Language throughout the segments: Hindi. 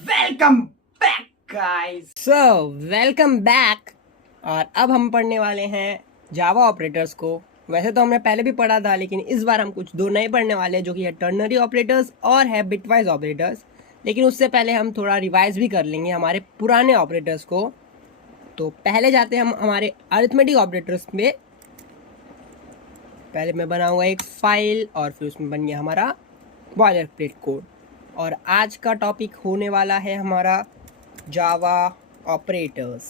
Welcome back guys. Welcome back. और अब हम पढ़ने वाले हैं जावा ऑपरेटर्स को। वैसे तो हमने पहले भी पढ़ा था, लेकिन इस बार हम कुछ दो नए पढ़ने वाले हैं, जो कि है टर्नरी ऑपरेटर्स और है बिटवाइज ऑपरेटर्स। लेकिन उससे पहले हम थोड़ा रिवाइज भी कर लेंगे हमारे पुराने ऑपरेटर्स को। तो पहले जाते हैं हम हमारे अरिथमेटिक ऑपरेटर्स में। पहले मैं बनाऊंगा एक फाइल और फिर उसमें बन गया हमारा बॉयलर प्लेट कोड। और आज का टॉपिक होने वाला है हमारा जावा ऑपरेटर्स।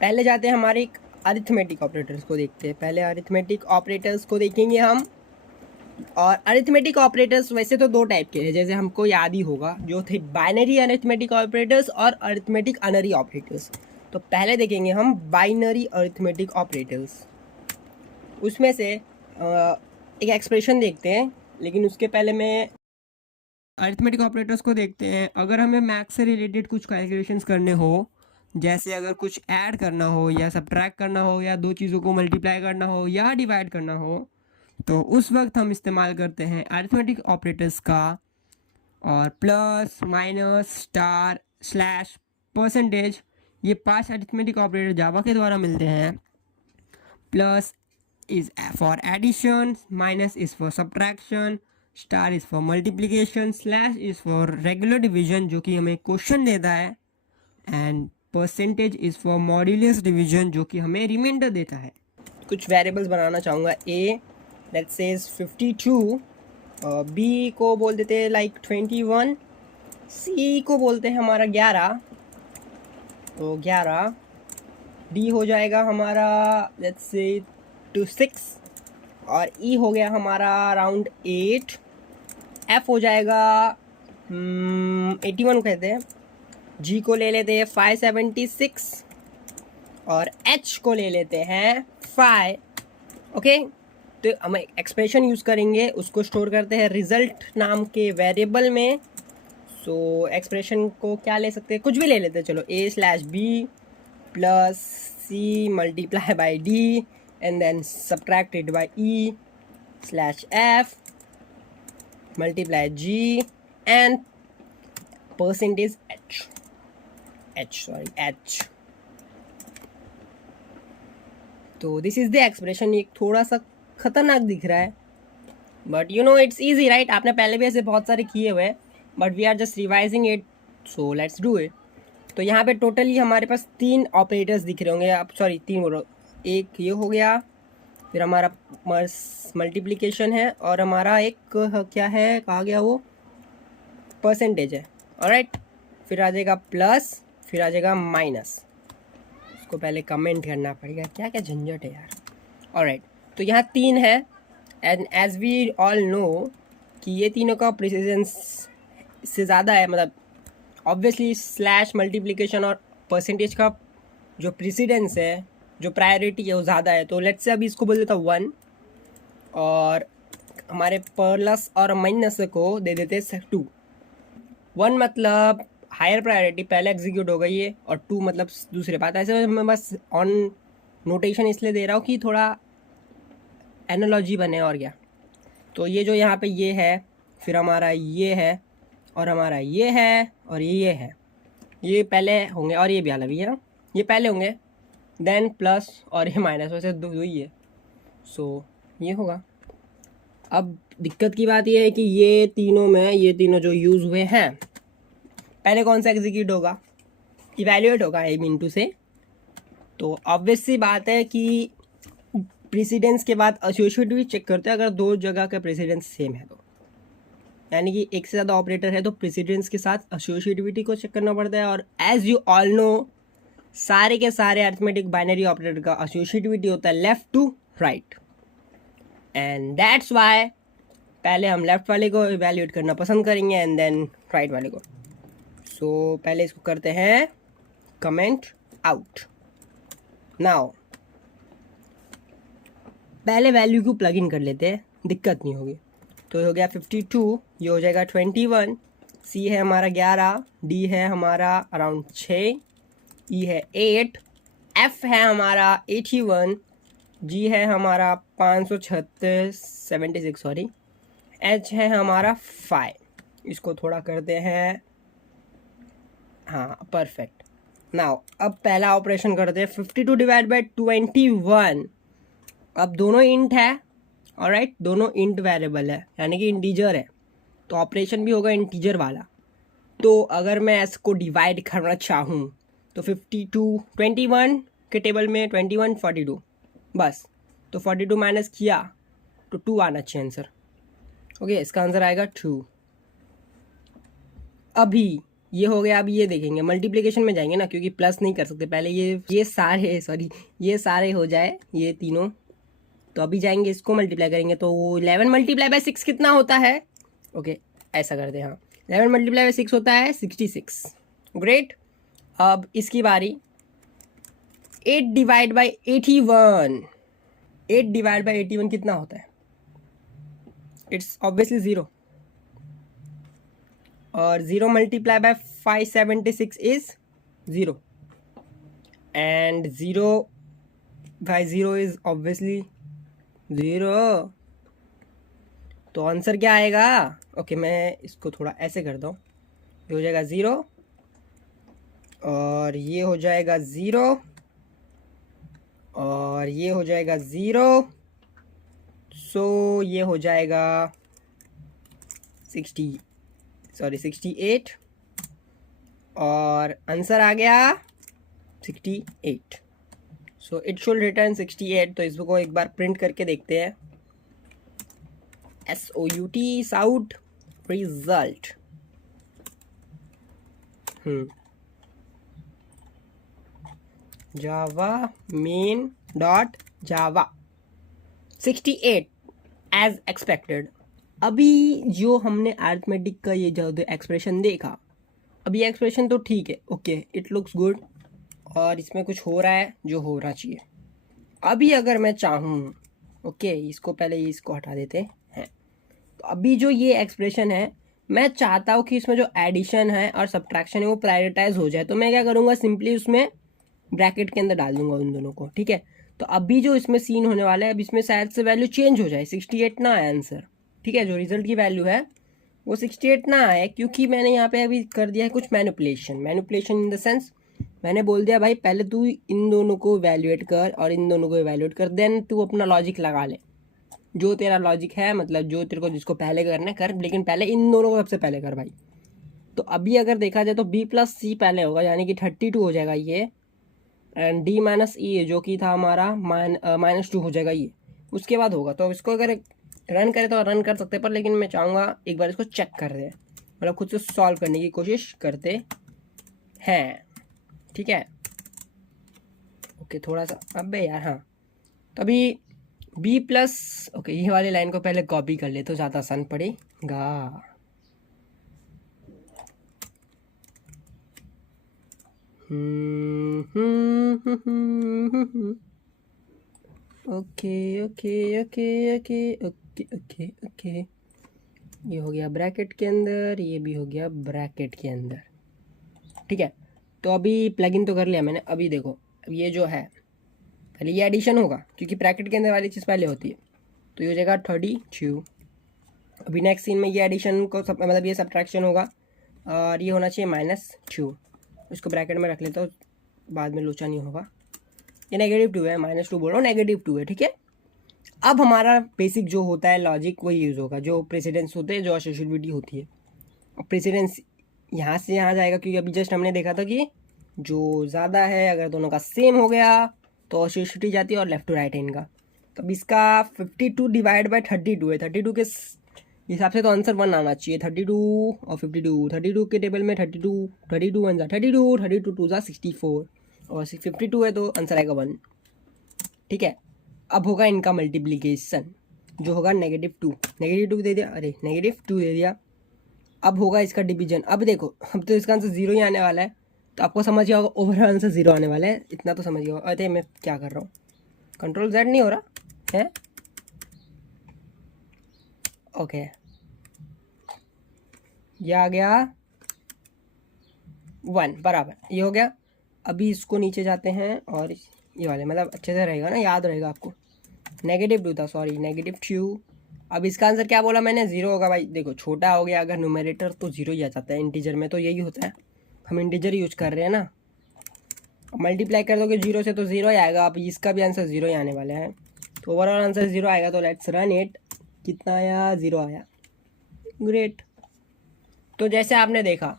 पहले जाते हैं हमारे अरिथमेटिक ऑपरेटर्स को देखते हैं। पहले अरिथमेटिक ऑपरेटर्स को देखेंगे हम। और अरिथमेटिक ऑपरेटर्स वैसे तो दो टाइप के हैं, जैसे हमको याद ही होगा, जो थे बाइनरी अरिथमेटिक ऑपरेटर्स और अरिथमेटिक अनरी ऑपरेटर्स। तो पहले देखेंगे हम बाइनरी अरिथमेटिक ऑपरेटर्स। उसमें से एक एक्सप्रेशन देखते हैं, लेकिन उसके पहले मैं अरिथमेटिक ऑपरेटर्स को देखते हैं। अगर हमें मैथ्स से रिलेटेड कुछ कैलकुलेशंस करने हो, जैसे अगर कुछ ऐड करना हो या सब्ट्रैक्ट करना हो या दो चीज़ों को मल्टीप्लाई करना हो या डिवाइड करना हो, तो उस वक्त हम इस्तेमाल करते हैं अरिथमेटिक ऑपरेटर्स का। और plus, minus, star, slash, percentage, ये 5 अरिथमेटिक ऑपरेटर जावा के द्वारा मिलते हैं। Plus is for addition, minus is for subtraction, star is for multiplication, slash is for regular division जो कि हमें क्वेश्चन देता है, and percentage is for modulus division जो कि हमें रिमाइंडर देता है। कुछ वेरिएबल्स बनाना चाहूँगा। ए दैट सेज 52, बी को बोल देते हैं लाइक 21, सी को बोलते हैं हमारा 11, तो 11, डी हो जाएगा हमारा लेट्स से 6, और ई हो गया हमारा अराउंड 8, एफ हो जाएगा 81 कहते हैं, जी को ले लेते हैं 576, और एच को ले लेते हैं 5। ओके, तो हम एक्सप्रेशन यूज़ करेंगे, उसको स्टोर करते हैं रिजल्ट नाम के वेरिएबल में। सो एक्सप्रेशन को क्या ले सकते हैं, कुछ भी ले लेते हैं, चलो a slash b plus c multiply by d and then subtracted by e slash f multiply g and percentage h. तो दिस इज द एक्सप्रेशन। ये थोड़ा सा खतरनाक दिख रहा है, but you know it's easy right. आपने पहले भी ऐसे बहुत सारे किए हुए हैं, but we are just revising it, so let's do it. तो यहाँ पे टोटली हमारे पास 3 ऑपरेटर्स दिख रहे होंगे, आप सॉरी 3 बोलो, एक ये हो गया, फिर हमारा मल्टीप्लिकेशन है, और हमारा एक क्या है, कहा गया वो, परसेंटेज है। ऑलराइट, फिर आ जाएगा प्लस, फिर आ जाएगा माइनस। इसको पहले कमेंट करना पड़ेगा, क्या क्या झंझट है यार। ऑलराइट, तो यहाँ 3 है, and as we all know कि ये तीनों का प्रिसीजन से ज़्यादा है, मतलब ऑब्वियसली स्लैश, मल्टीप्लिकेशन और परसेंटेज का जो प्रेसिडेंस है, जो प्रायोरिटी है, वो ज़्यादा है। तो लेट्स से अभी इसको बोल देता 1, और हमारे प्लस और माइनस को दे देते 2। 1 मतलब हायर प्रायोरिटी, पहले एग्जीक्यूट हो गई है, और 2 मतलब दूसरे बात। ऐसे मैं बस ऑन नोटेशन इसलिए दे रहा हूँ कि थोड़ा एनालॉजी बने, और क्या। तो ये जो यहाँ पे ये है, फिर हमारा ये है, और हमारा ये है, और ये है, ये पहले होंगे, और ये भी वाला भी है, ये पहले होंगे, देन प्लस, और ये माइनस, वैसे दो ही है। सो ये होगा। अब दिक्कत की बात ये है कि ये तीनों में, ये तीनों जो यूज़ हुए हैं, पहले कौन सा एग्जीक्यूट होगा, इवैल्यूएट होगा, आई मीन टू से। तो ऑब्वियस सी बात है कि प्रेसिडेंस के बाद एसोसिएटिव भी चेक करते हैं, अगर दो जगह का प्रेसिडेंस सेम है तो, यानी कि एक से ज़्यादा ऑपरेटर है, तो प्रेसिडेंस के साथ एसोसिएटिविटी को चेक करना पड़ता है। और एज यू ऑल नो, सारे के सारे अरिथमेटिक बाइनरी ऑपरेटर का एसोसिएटिविटी होता है left to right, and that's why पहले हम लेफ्ट वाले को इवैल्यूएट करना पसंद करेंगे, एंड देन राइट वाले को। सो पहले इसको करते हैं कमेंट आउट। नाउ पहले वैल्यू को प्लग इन कर लेते हैं, दिक्कत नहीं होगी। तो हो गया 52, ये हो जाएगा 21, सी है हमारा 11, डी है हमारा अराउंड 6, ई है 8, एफ है हमारा 81, जी है हमारा 576 76 सॉरी, एच है हमारा 5। इसको थोड़ा करते हैं, हाँ परफेक्ट। नाउ अब पहला ऑपरेशन करते हैं 52 डिवाइड बाई 21। अब दोनों इंट है, ऑलराइट, दोनों इंट वेरिएबल है यानी कि इंटीजर है, तो ऑपरेशन भी होगा इंटीजर वाला। तो अगर मैं इसको डिवाइड करना चाहूँ तो 52 21 के टेबल में 21 42 बस, तो 42 माइनस किया तो 2 आना चाहिए आंसर। ओके, इसका आंसर आएगा 2। अभी ये हो गया, अभी ये देखेंगे मल्टीप्लिकेशन में जाएंगे ना, क्योंकि प्लस नहीं कर सकते, पहले ये सारे सॉरी ये सारे हो जाए ये तीनों, तो अभी जाएंगे इसको मल्टीप्लाई करेंगे। तो 11 मल्टीप्लाई बाय 6 कितना होता है? ओके ऐसा करते हैं, हाँ 11 मल्टीप्लाई बाय 6 होता है 66। ग्रेट। अब इसकी बारी 8 डिवाइड बाई 81। 8 डिवाइड बाई 81 कितना होता है? इट्स ऑब्वियसली 0, और 0 multiply by 576 is 0, and 0 by 0 is obviously 0। तो आंसर क्या आएगा? ओके मैं इसको थोड़ा ऐसे करता हूँ, ये हो जाएगा 0 और ये हो जाएगा 0 और ये हो जाएगा 0, सो ये हो जाएगा 68 और आंसर आ गया 68। So it should return 68। तो इसको एक बार प्रिंट करके देखते हैं, SOUT sout result. Java main dot Java 68 as expected. अभी जो हमने अरिथमेटिक का ये जो एक्सप्रेशन देखा, अभी एक्सप्रेशन तो ठीक है, ओके इट लुक्स गुड, और इसमें कुछ हो रहा है जो हो रहा चाहिए। अभी अगर मैं चाहूँ, ओके इसको पहले इसको हटा देते हैं, तो अभी जो ये एक्सप्रेशन है मैं चाहता हूँ कि इसमें जो एडिशन है और सब्ट्रैक्शन है वो प्रायोरिटाइज हो जाए, तो मैं क्या करूँगा, सिंपली उसमें ब्रैकेट के अंदर डाल दूंगा उन दोनों को, ठीक है। तो अभी जो इसमें सीन होने वाला है, अब इसमें शायद से वैल्यू चेंज हो जाए, 68 ना आए आंसर, ठीक है, जो रिजल्ट की वैल्यू है वो 68 ना आए, क्योंकि मैंने यहाँ पे अभी कर दिया है कुछ मैनिपुलेशन इन द सेंस, मैंने बोल दिया भाई पहले तू इन दोनों को इवैल्यूएट कर और इन दोनों को इवैल्यूएट कर, देन तू अपना लॉजिक लगा ले, जो तेरा लॉजिक है, मतलब जो तेरे को जिसको पहले करना है कर, लेकिन पहले इन दोनों को सबसे पहले कर भाई। तो अभी अगर देखा जाए तो B प्लस C पहले होगा, यानी कि 32 हो जाएगा ये, एंड D माइनस E जो कि था हमारा -2 हो जाएगा ये, उसके बाद होगा। तो इसको अगर रन करें तो रन कर सकते हैं, पर लेकिन मैं चाहूँगा एक बार इसको चेक कर दें, मतलब खुद से सॉल्व करने की कोशिश करते हैं, ठीक है। ओके थोड़ा सा, अबे यार हाँ, तो अभी B प्लस, ओके ये वाली लाइन को पहले कॉपी कर ले तो ज़्यादा आसान पड़ेगा। Okay okay okay okay okay okay okay, ये हो गया ब्रैकेट के अंदर, ये भी हो गया ब्रैकेट के अंदर, ठीक है। तो अभी प्लगइन तो कर लिया मैंने। अभी देखो, अब ये जो है पहले ये एडिशन होगा, क्योंकि ब्रैकेट के अंदर वाली चीज़ पहले होती है, तो ये हो जाएगा 32। अभी नेक्स्ट सीन में ये एडिशन को मतलब ये सब्ट्रैक्शन होगा, और ये होना चाहिए -2, इसको ब्रैकेट में रख लेता हूँ, बाद में लोचा नहीं होगा। ये -2 है, -2 बोल रहा हूँ, -2 है, ठीक है। अब हमारा बेसिक जो होता है लॉजिक वही यूज़ होगा, जो प्रेसिडेंस होते हैं, जो एसोसिएटिविटी होती है। और प्रेसिडेंस यहाँ से यहाँ जाएगा, क्योंकि अभी जस्ट हमने देखा था कि जो ज़्यादा है अगर दोनों का सेम हो गया तो एसोसिएटिविटी जाती है, और लेफ्ट टू राइट है इनका। तो अब इसका 52 डिवाइड बाई 32 है, 32 के हिसाब से तो आंसर 1 आना चाहिए। 32 और 52 के टेबल में 32 1 32 2 64, और 52 है तो आंसर आएगा 1, ठीक है। अब होगा इनका मल्टीप्लिकेशन, जो होगा -2 दे दिया, अरे -2 दे दिया। अब होगा इसका डिवीजन। अब देखो, अब तो इसका आंसर 0 ही आने वाला है, तो आपको समझ गया होगा ओवरऑल आंसर 0 आने वाला है, इतना तो समझ गया होगा। अरे मैं क्या कर रहा हूँ, Ctrl Z नहीं हो रहा है, ओके ये आ गया 1 बराबर, ये हो गया। अभी इसको नीचे जाते हैं, और ये वाले मतलब अच्छे से रहेगा ना, याद रहेगा आपको। -2 था, सॉरी -2 अब इसका आंसर क्या बोला मैंने, 0 होगा भाई। देखो छोटा हो गया अगर न्यूमरेटर तो 0 ही आ जाता है, इंटीजर में तो यही होता है, हम इंटीजर यूज कर रहे हैं ना। अब मल्टीप्लाई कर दोगे 0 से तो 0 ही आएगा। अब इसका भी आंसर 0 ही आने वाला है, तो ओवरऑल आंसर 0 आएगा। तो लेट्स रन इट। कितना आया, 0 आया। ग्रेट। तो जैसे आपने देखा,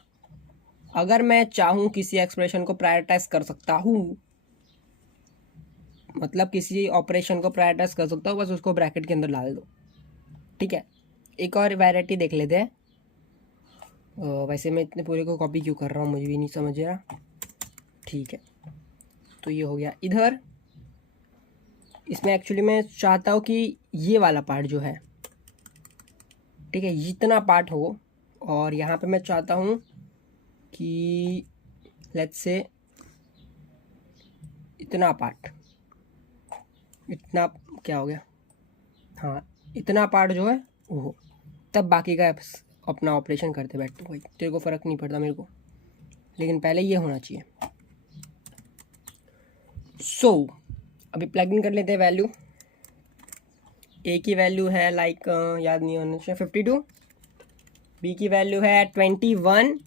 अगर मैं चाहूँ किसी एक्सप्रेशन को प्रायोरिटाइज कर सकता हूँ, मतलब किसी ऑपरेशन को प्रायोरिटाइज कर सकता हूँ, बस उसको ब्रैकेट के अंदर डाल दो। ठीक है, एक और वैरायटी देख लेते हैं। वैसे मैं इतने पूरे को कॉपी क्यों कर रहा हूँ मुझे भी नहीं समझ रहा। ठीक है, तो ये हो गया इधर। इसमें एक्चुअली मैं चाहता हूँ कि ये वाला पार्ट जो है, ठीक है, जितना पार्ट हो, और यहाँ पे मैं चाहता हूँ कि लेट्स से इतना पार्ट, इतना क्या हो गया, हाँ इतना पार्ट जो है वो हो, तब बाकी का अपना ऑपरेशन करते बैठते भाई, तेरे को फ़र्क नहीं पड़ता मेरे को, लेकिन पहले ये होना चाहिए। सो अभी प्लग इन कर लेते हैं वैल्यू। ए की वैल्यू है लाइक याद नहीं होना चाहिए 52, बी की वैल्यू है 21,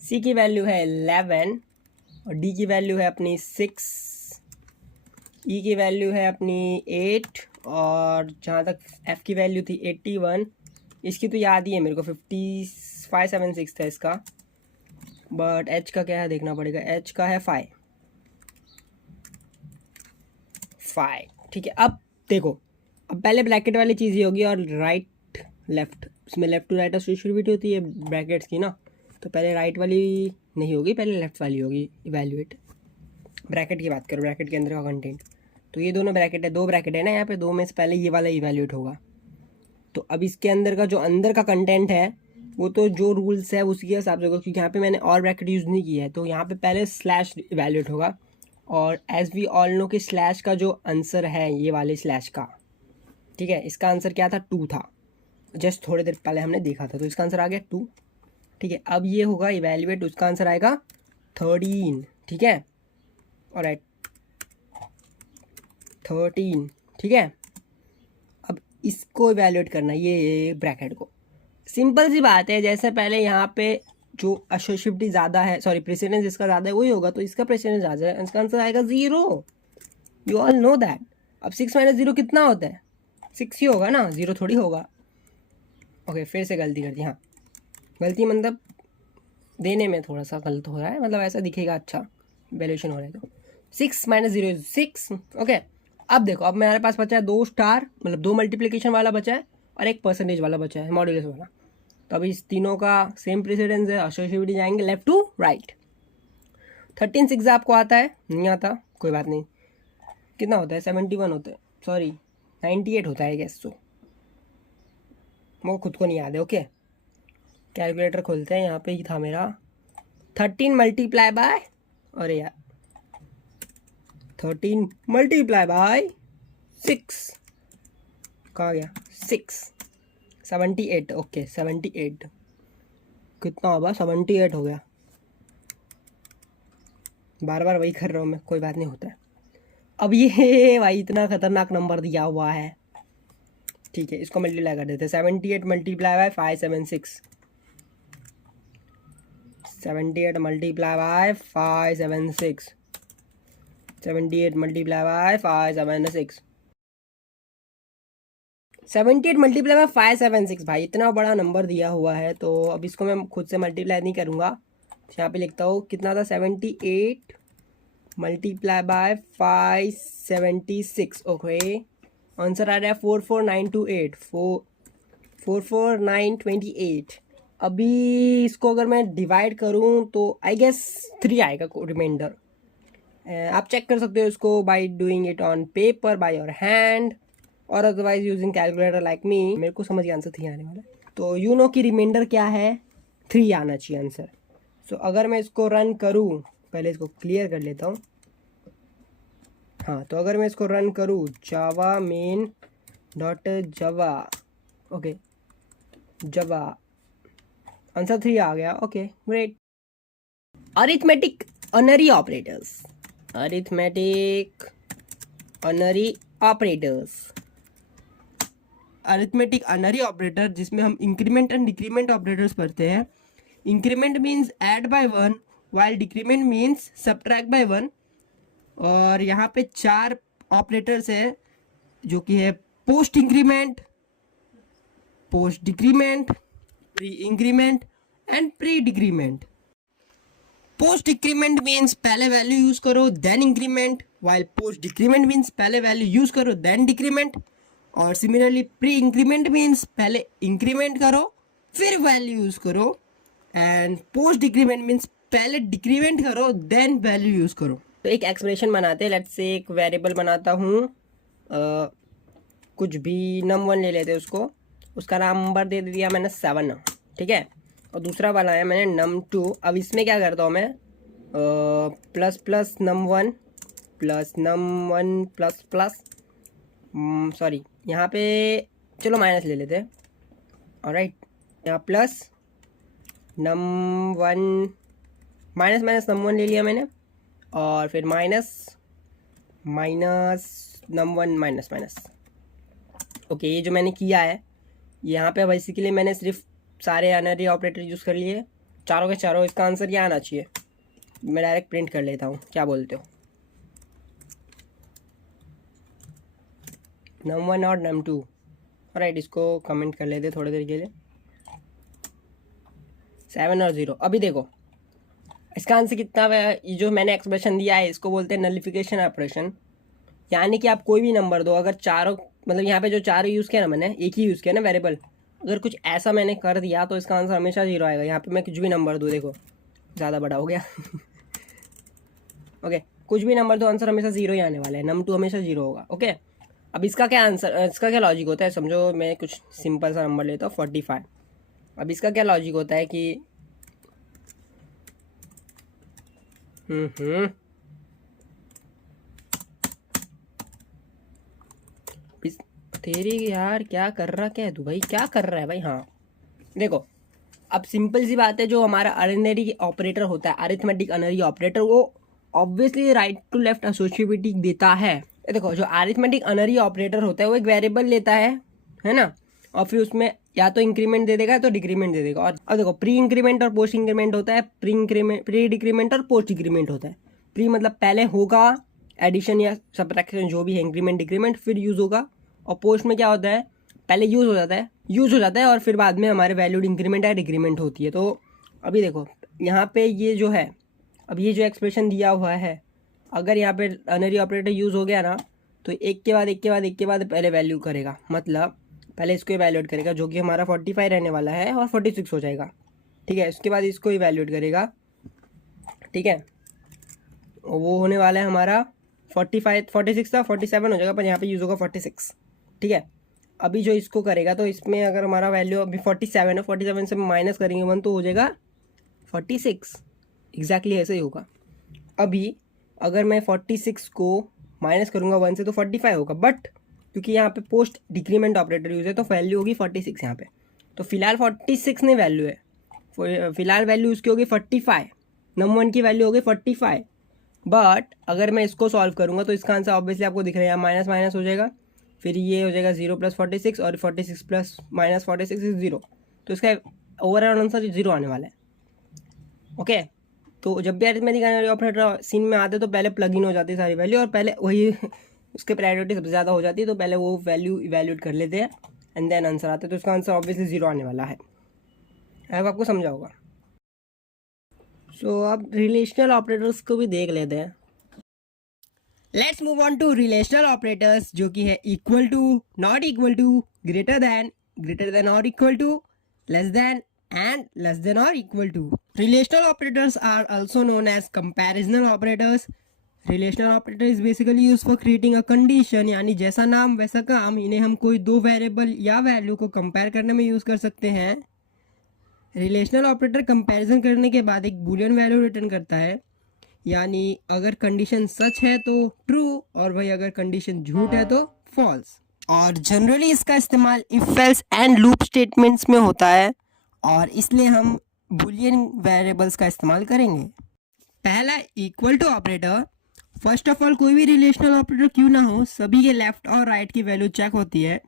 सी की वैल्यू है 11, और डी की वैल्यू है अपनी 6, ई की वैल्यू है अपनी 8, और जहाँ तक एफ की वैल्यू थी 81, इसकी तो याद ही है मेरे को 5576 था इसका, बट एच का क्या है देखना पड़ेगा। एच का है 5। ठीक है, अब देखो, अब पहले ब्रैकेट वाली चीज़ ही होगी और राइट लेफ्ट, इसमें लेफ्ट टू राइट डिस्ट्रीब्यूट होती है ब्रैकेट्स की ना, तो पहले राइट वाली नहीं होगी, पहले लेफ्ट वाली होगी। इवैल्यूएट ब्रैकेट की बात करो, ब्रैकेट के अंदर का कंटेंट, तो ये दोनों ब्रैकेट है, 2 ब्रैकेट है ना यहाँ पे, 2 में से पहले ये वाला इवैल्यूएट होगा। तो अब इसके अंदर का जो अंदर का कंटेंट है वो तो जो रूल्स है उसके हिसाब से होगा, क्योंकि यहाँ पे मैंने और ब्रैकेट यूज़ नहीं किया है, तो यहाँ पे पहले स्लैश इवैल्यूएट होगा। और एज वी ऑल नो कि स्लैश का जो आंसर है ये वाले स्लैश का, ठीक है, इसका आंसर क्या था, 2 था, जस्ट थोड़ी देर पहले हमने देखा था, तो इसका आंसर आ गया 2। ठीक है, अब ये होगा इवैल्यूएट, उसका आंसर आएगा 13। ठीक है, और 13। ठीक है, अब इसको इवैल्यूएट करना, ये ब्रैकेट को, सिंपल सी बात है, जैसे पहले यहाँ पे जो एसोसिएटिविटी ज़्यादा है, सॉरी प्रेसिडेंस इसका ज़्यादा है वही होगा, तो इसका प्रेसिडेंस ज़्यादा है, इसका आंसर आएगा 0। You all know that. अब 6 - 0 कितना होता है, 6 ही होगा ना, 0 थोड़ी होगा। ओके, फिर से गलती कर दी। हाँ, गलती मतलब देने में थोड़ा सा गलत हो रहा है, मतलब ऐसा दिखेगा अच्छा वैल्यूएशन हो रहा है। तो 6 - 0 = 6। ओके, अब देखो, अब मेरे पास बचा है 2 स्टार, मतलब 2 मल्टीप्लिकेशन वाला बचा है और 1 परसेंटेज वाला बचा है, मॉड्यूलस वाला। तो अभी इस तीनों का सेम प्रेसिडेंस है, एसोसिएटिविटी जाएंगे लेफ्ट टू राइट। 13 6 आपको आता है, नहीं आता कोई बात नहीं। कितना होता है, 71 होता है, सॉरी 98 होता है गैस, तो वो खुद को नहीं याद है। ओके, कैलकुलेटर खोलते हैं, यहाँ पे ही था मेरा। 13 मल्टीप्लाई बाय, अरे यार 13 मल्टीप्लाई बाय 6, कहाँ गया 6, 78। ओके 78 कितना होगा, 78 हो गया। बार बार वही कर रहा हूँ मैं, कोई बात नहीं होता है। अब ये भाई इतना खतरनाक नंबर दिया हुआ है, ठीक है, इसको मल्टीप्लाई कर देते हैं। 78 multiply by 576, 78 multiply by 576, 78 multiply by 576, 78 multiply by 576। भाई इतना बड़ा नंबर दिया हुआ है, तो अब इसको मैं खुद से मल्टीप्लाई नहीं करूँगा, यहाँ पे लिखता हूँ कितना था, 78 मल्टीप्लाई बाय 576। ओके, आंसर आ रहा है 44928, 44928। अभी इसको अगर मैं डिवाइड करूँ तो आई गेस 3 आएगा रिमाइंडर। आप चेक कर सकते हो इसको by doing it on paper by your hand, और otherwise using calculator like me. मेरे को समझ गया आंसर 3 आने वाला है, तो यू नो कि रिमाइंडर क्या है, 3 आना चाहिए आंसर। सो अगर मैं इसको रन करूँ, पहले इसको क्लियर कर लेता हूँ। हाँ, तो अगर मैं इसको रन करूँ Java main dot Java, okay Java, answer 3 आ गया। Okay great. Arithmetic unary operators, arithmetic unary operators, arithmetic unary operator जिसमें हम इंक्रीमेंट एंड डिक्रीमेंट ऑपरेटर्स पढ़ते हैं. Increment means add by one while decrement means subtract by one. और यहाँ पे 4 ऑपरेटर्स है जो कि है post increment, post decrement, pre increment and pre decrement. Post increment means पहले वैल्यू यूज करो then increment, while post decrement means पहले वैल्यू यूज करो देन डिक्रीमेंट. और सिमिलरली प्री इंक्रीमेंट मीन्स पहले इंक्रीमेंट करो फिर वैल्यू यूज करो. एंड पोस्ट डिक्रीमेंट मीन्स पहले डिक्रीमेंट करो देन वैल्यू यूज करो. तो एक एक्सप्रेशन बनाते हैं. लेट्स से एक वेरिएबल बनाता हूँ, कुछ भी num1 ले लेते हैं उसको. उसका नंबर दे दिया मैंने 7, ठीक है. और दूसरा वाला है मैंने num2. अब इसमें क्या करता हूँ मैं, plus plus num1 plus num1 plus plus, sorry यहाँ पे चलो माइनस ले लेते हैं. ऑलराइट, यहाँ plus num1 minus minus num1 ले लिया मैंने. और फिर minus minus num1 minus minus. Okay, ये जो मैंने किया है यहाँ पे बेसिकली मैंने सिर्फ सारे अनरी ऑपरेटर यूज़ कर लिए, चारों के चारों. इसका आंसर क्या आना चाहिए, मैं डायरेक्ट प्रिंट कर लेता हूँ. क्या बोलते हो, num1 और num2. राइट, इसको कमेंट कर लेते थोड़ी देर के लिए. 7 और 0. अभी देखो इसका आंसर कितना है. ये जो मैंने एक्सप्रेशन दिया है इसको बोलते हैं नलिफिकेशन ऑपरेशन. यानी कि आप कोई भी नंबर दो, अगर चारों मतलब यहाँ पे जो चारों यूज़ किया ना, मैंने एक ही यूज़ किया ना वेरिएबल, अगर कुछ ऐसा मैंने कर दिया तो इसका आंसर हमेशा 0 आएगा. यहाँ पे मैं कुछ भी नंबर दूँ, देखो ज़्यादा बड़ा हो गया. ओके, कुछ भी नंबर दो आंसर हमेशा 0 ही आने वाला है. num2 हमेशा 0 होगा. ओके, अब इसका क्या आंसर, इसका क्या लॉजिक होता है, समझो मैं कुछ सिंपल सा नंबर लेता हूँ 45. अब इसका क्या लॉजिक होता है कि तेरी यार क्या कर रहा, क्या है तू भाई, क्या कर रहा है भाई. हाँ देखो, अब सिंपल सी बात है, जो हमारा अनरी ऑपरेटर होता है, अरिथमेटिक अनरी ऑपरेटर, वो obviously right to left associativity देता है. देखो, जो अरिथमेटिक अनरी ऑपरेटर होता है वो एक वेरिएबल लेता है ना, और फिर उसमें या तो इंक्रीमेंट दे देगा या तो डिक्रीमेंट दे देगा. और अब देखो, प्री इंक्रीमेंट और पोस्ट इंक्रीमेंट होता है, प्री डिक्रीमेंट और पोस्ट डिक्रीमेंट होता है. प्री मतलब पहले होगा एडिशन या सबट्रैक्शन जो भी है, इंक्रीमेंट डिक्रीमेंट, फिर यूज़ होगा. और पोस्ट में क्या होता है, पहले यूज़ हो जाता है और फिर बाद में हमारे वैल्यूड इंक्रीमेंट या डिक्रीमेंट होती है. तो अभी देखो यहाँ पे ये जो है, अब ये जो एक्सप्रेशन दिया हुआ है, अगर यहाँ पे अनरी ऑपरेटर यूज़ हो गया ना, तो एक के बाद पहले वैल्यू करेगा. मतलब पहले इसको इवैल्यूएट करेगा जो कि हमारा 45 रहने वाला है और 46 हो जाएगा. ठीक है, उसके बाद इसको इवैल्यूएट करेगा. ठीक है, वो होने वाला है हमारा 46 था, 47 हो जाएगा, पर यहाँ पे यूज़ होगा 46. ठीक है, अभी जो इसको करेगा तो इसमें अगर हमारा वैल्यू अभी 47 है, 47 से माइनस करेंगे 1 तो हो जाएगा 46. एग्जैक्टली ऐसे ही होगा. अभी अगर मैं 46 को माइनस करूँगा 1 से तो 45 होगा, बट क्योंकि यहाँ पे पोस्ट डिक्रीमेंट ऑपरेटर यूज़ है तो वैल्यू होगी 46 यहाँ पे. तो फिलहाल 46 नहीं वैल्यू है, फिलहाल वैल्यू उसकी होगी 45. num1 की वैल्यू होगी 45. बट अगर मैं इसको सॉल्व करूँगा तो इसका आंसर ऑब्वियसली आपको दिख रहा है, यहाँ माइनस माइनस हो जाएगा, फिर ये हो जाएगा 0 + 46 और 46 प्लस माइनस 46 इज 0. तो इसका ओवरऑल आंसर 0 आने वाला है. ओके, तो जब भी अरिथमेटिक ऑपरेटर सीन में आते तो पहले प्लग इन हो जाती है सारी वैल्यू, और पहले वही उसके प्रायोरिटी सबसे ज़्यादा हो जाती है, तो पहले वो वैल्यू इवैल्यूएट कर लेते हैं एंड देन आंसर आते हैं. तो इसका आंसर ऑब्वियसली 0 आने वाला है. अब आपको समझा होगा. सो अब रिलेशनल ऑपरेटर्स को भी देख लेते हैं. Let's move on to relational operators, जो कि है equal to, not equal to, greater than और equal to, less than and less than or equal to. Relational operators are also known as comparational operators. Relational operator is basically used for creating a condition, यानी जैसा नाम वैसा काम. इन्हें हम कोई दो वेरिएबल या वैल्यू को कंपेयर करने में यूज़ कर सकते हैं. रिलेशनल ऑपरेटर कंपैरिजन करने के बाद एक बूलियन वैल्यू रिटर्न करता है, यानी अगर कंडीशन सच है तो ट्रू और भाई अगर कंडीशन झूठ है तो फॉल्स. और जनरली इसका इस्तेमाल if else and loop statements में होता है, और इसलिए हम बूलियन वेरिएबल्स का इस्तेमाल करेंगे. पहला equal to operator. First of all कोई भी रिलेशनल ऑपरेटर क्यों ना हो, सभी के लेफ्ट और राइट की वैल्यू चेक होती है.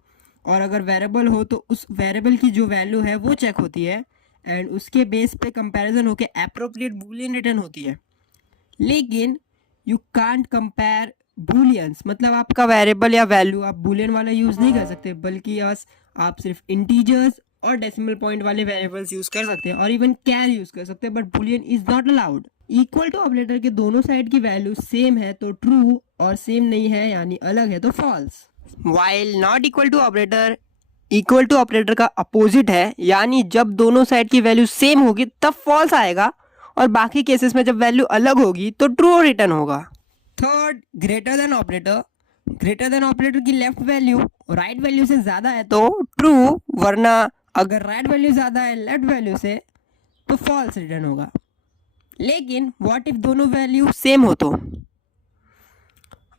और अगर वेरिएबल हो तो उस वेरिएबल की जो वैल्यू है वो चेक होती है एंड उसके बेस पे कंपैरिजन होके एप्रोप्रिएट बूलियन रिटर्न होती है। लेकिन यू कांट कंपेयर बूलियंस, मतलब आपका वेरिएबल या वैल्यू आप बूलियन वाला यूज़ नहीं कर सकते, बल्कि आप सिर्फ इंटीजर्स और डेसिमल पॉइंट वाले वेरिएबल्स यूज़ कर सकते हैं और इवन कैर यूज़ कर सकते हैं, but boolean is not allowed. Equal to operator के दोनों साइड की वैल्यू सेम है तो ट्रू, और सेम नहीं है यानी अलग है तो false. While not equal to operator equal to operator का अपोजिट है, यानी जब दोनों साइड की वैल्यू सेम होगी तब फॉल्स आएगा, और बाकी केसेस में जब वैल्यू अलग होगी तो ट्रू रिटर्न होगा। Third, greater than operator. Greater than operator की लेफ्ट वैल्यू राइट वैल्यू से ज़्यादा है तो ट्रू, वरना अगर राइट वैल्यू ज़्यादा है लेफ्ट वैल्यू से तो फॉल्स रिटर्न होगा। लेकिन व्हाट इफ दोनों वैल्यू सेम हो तो?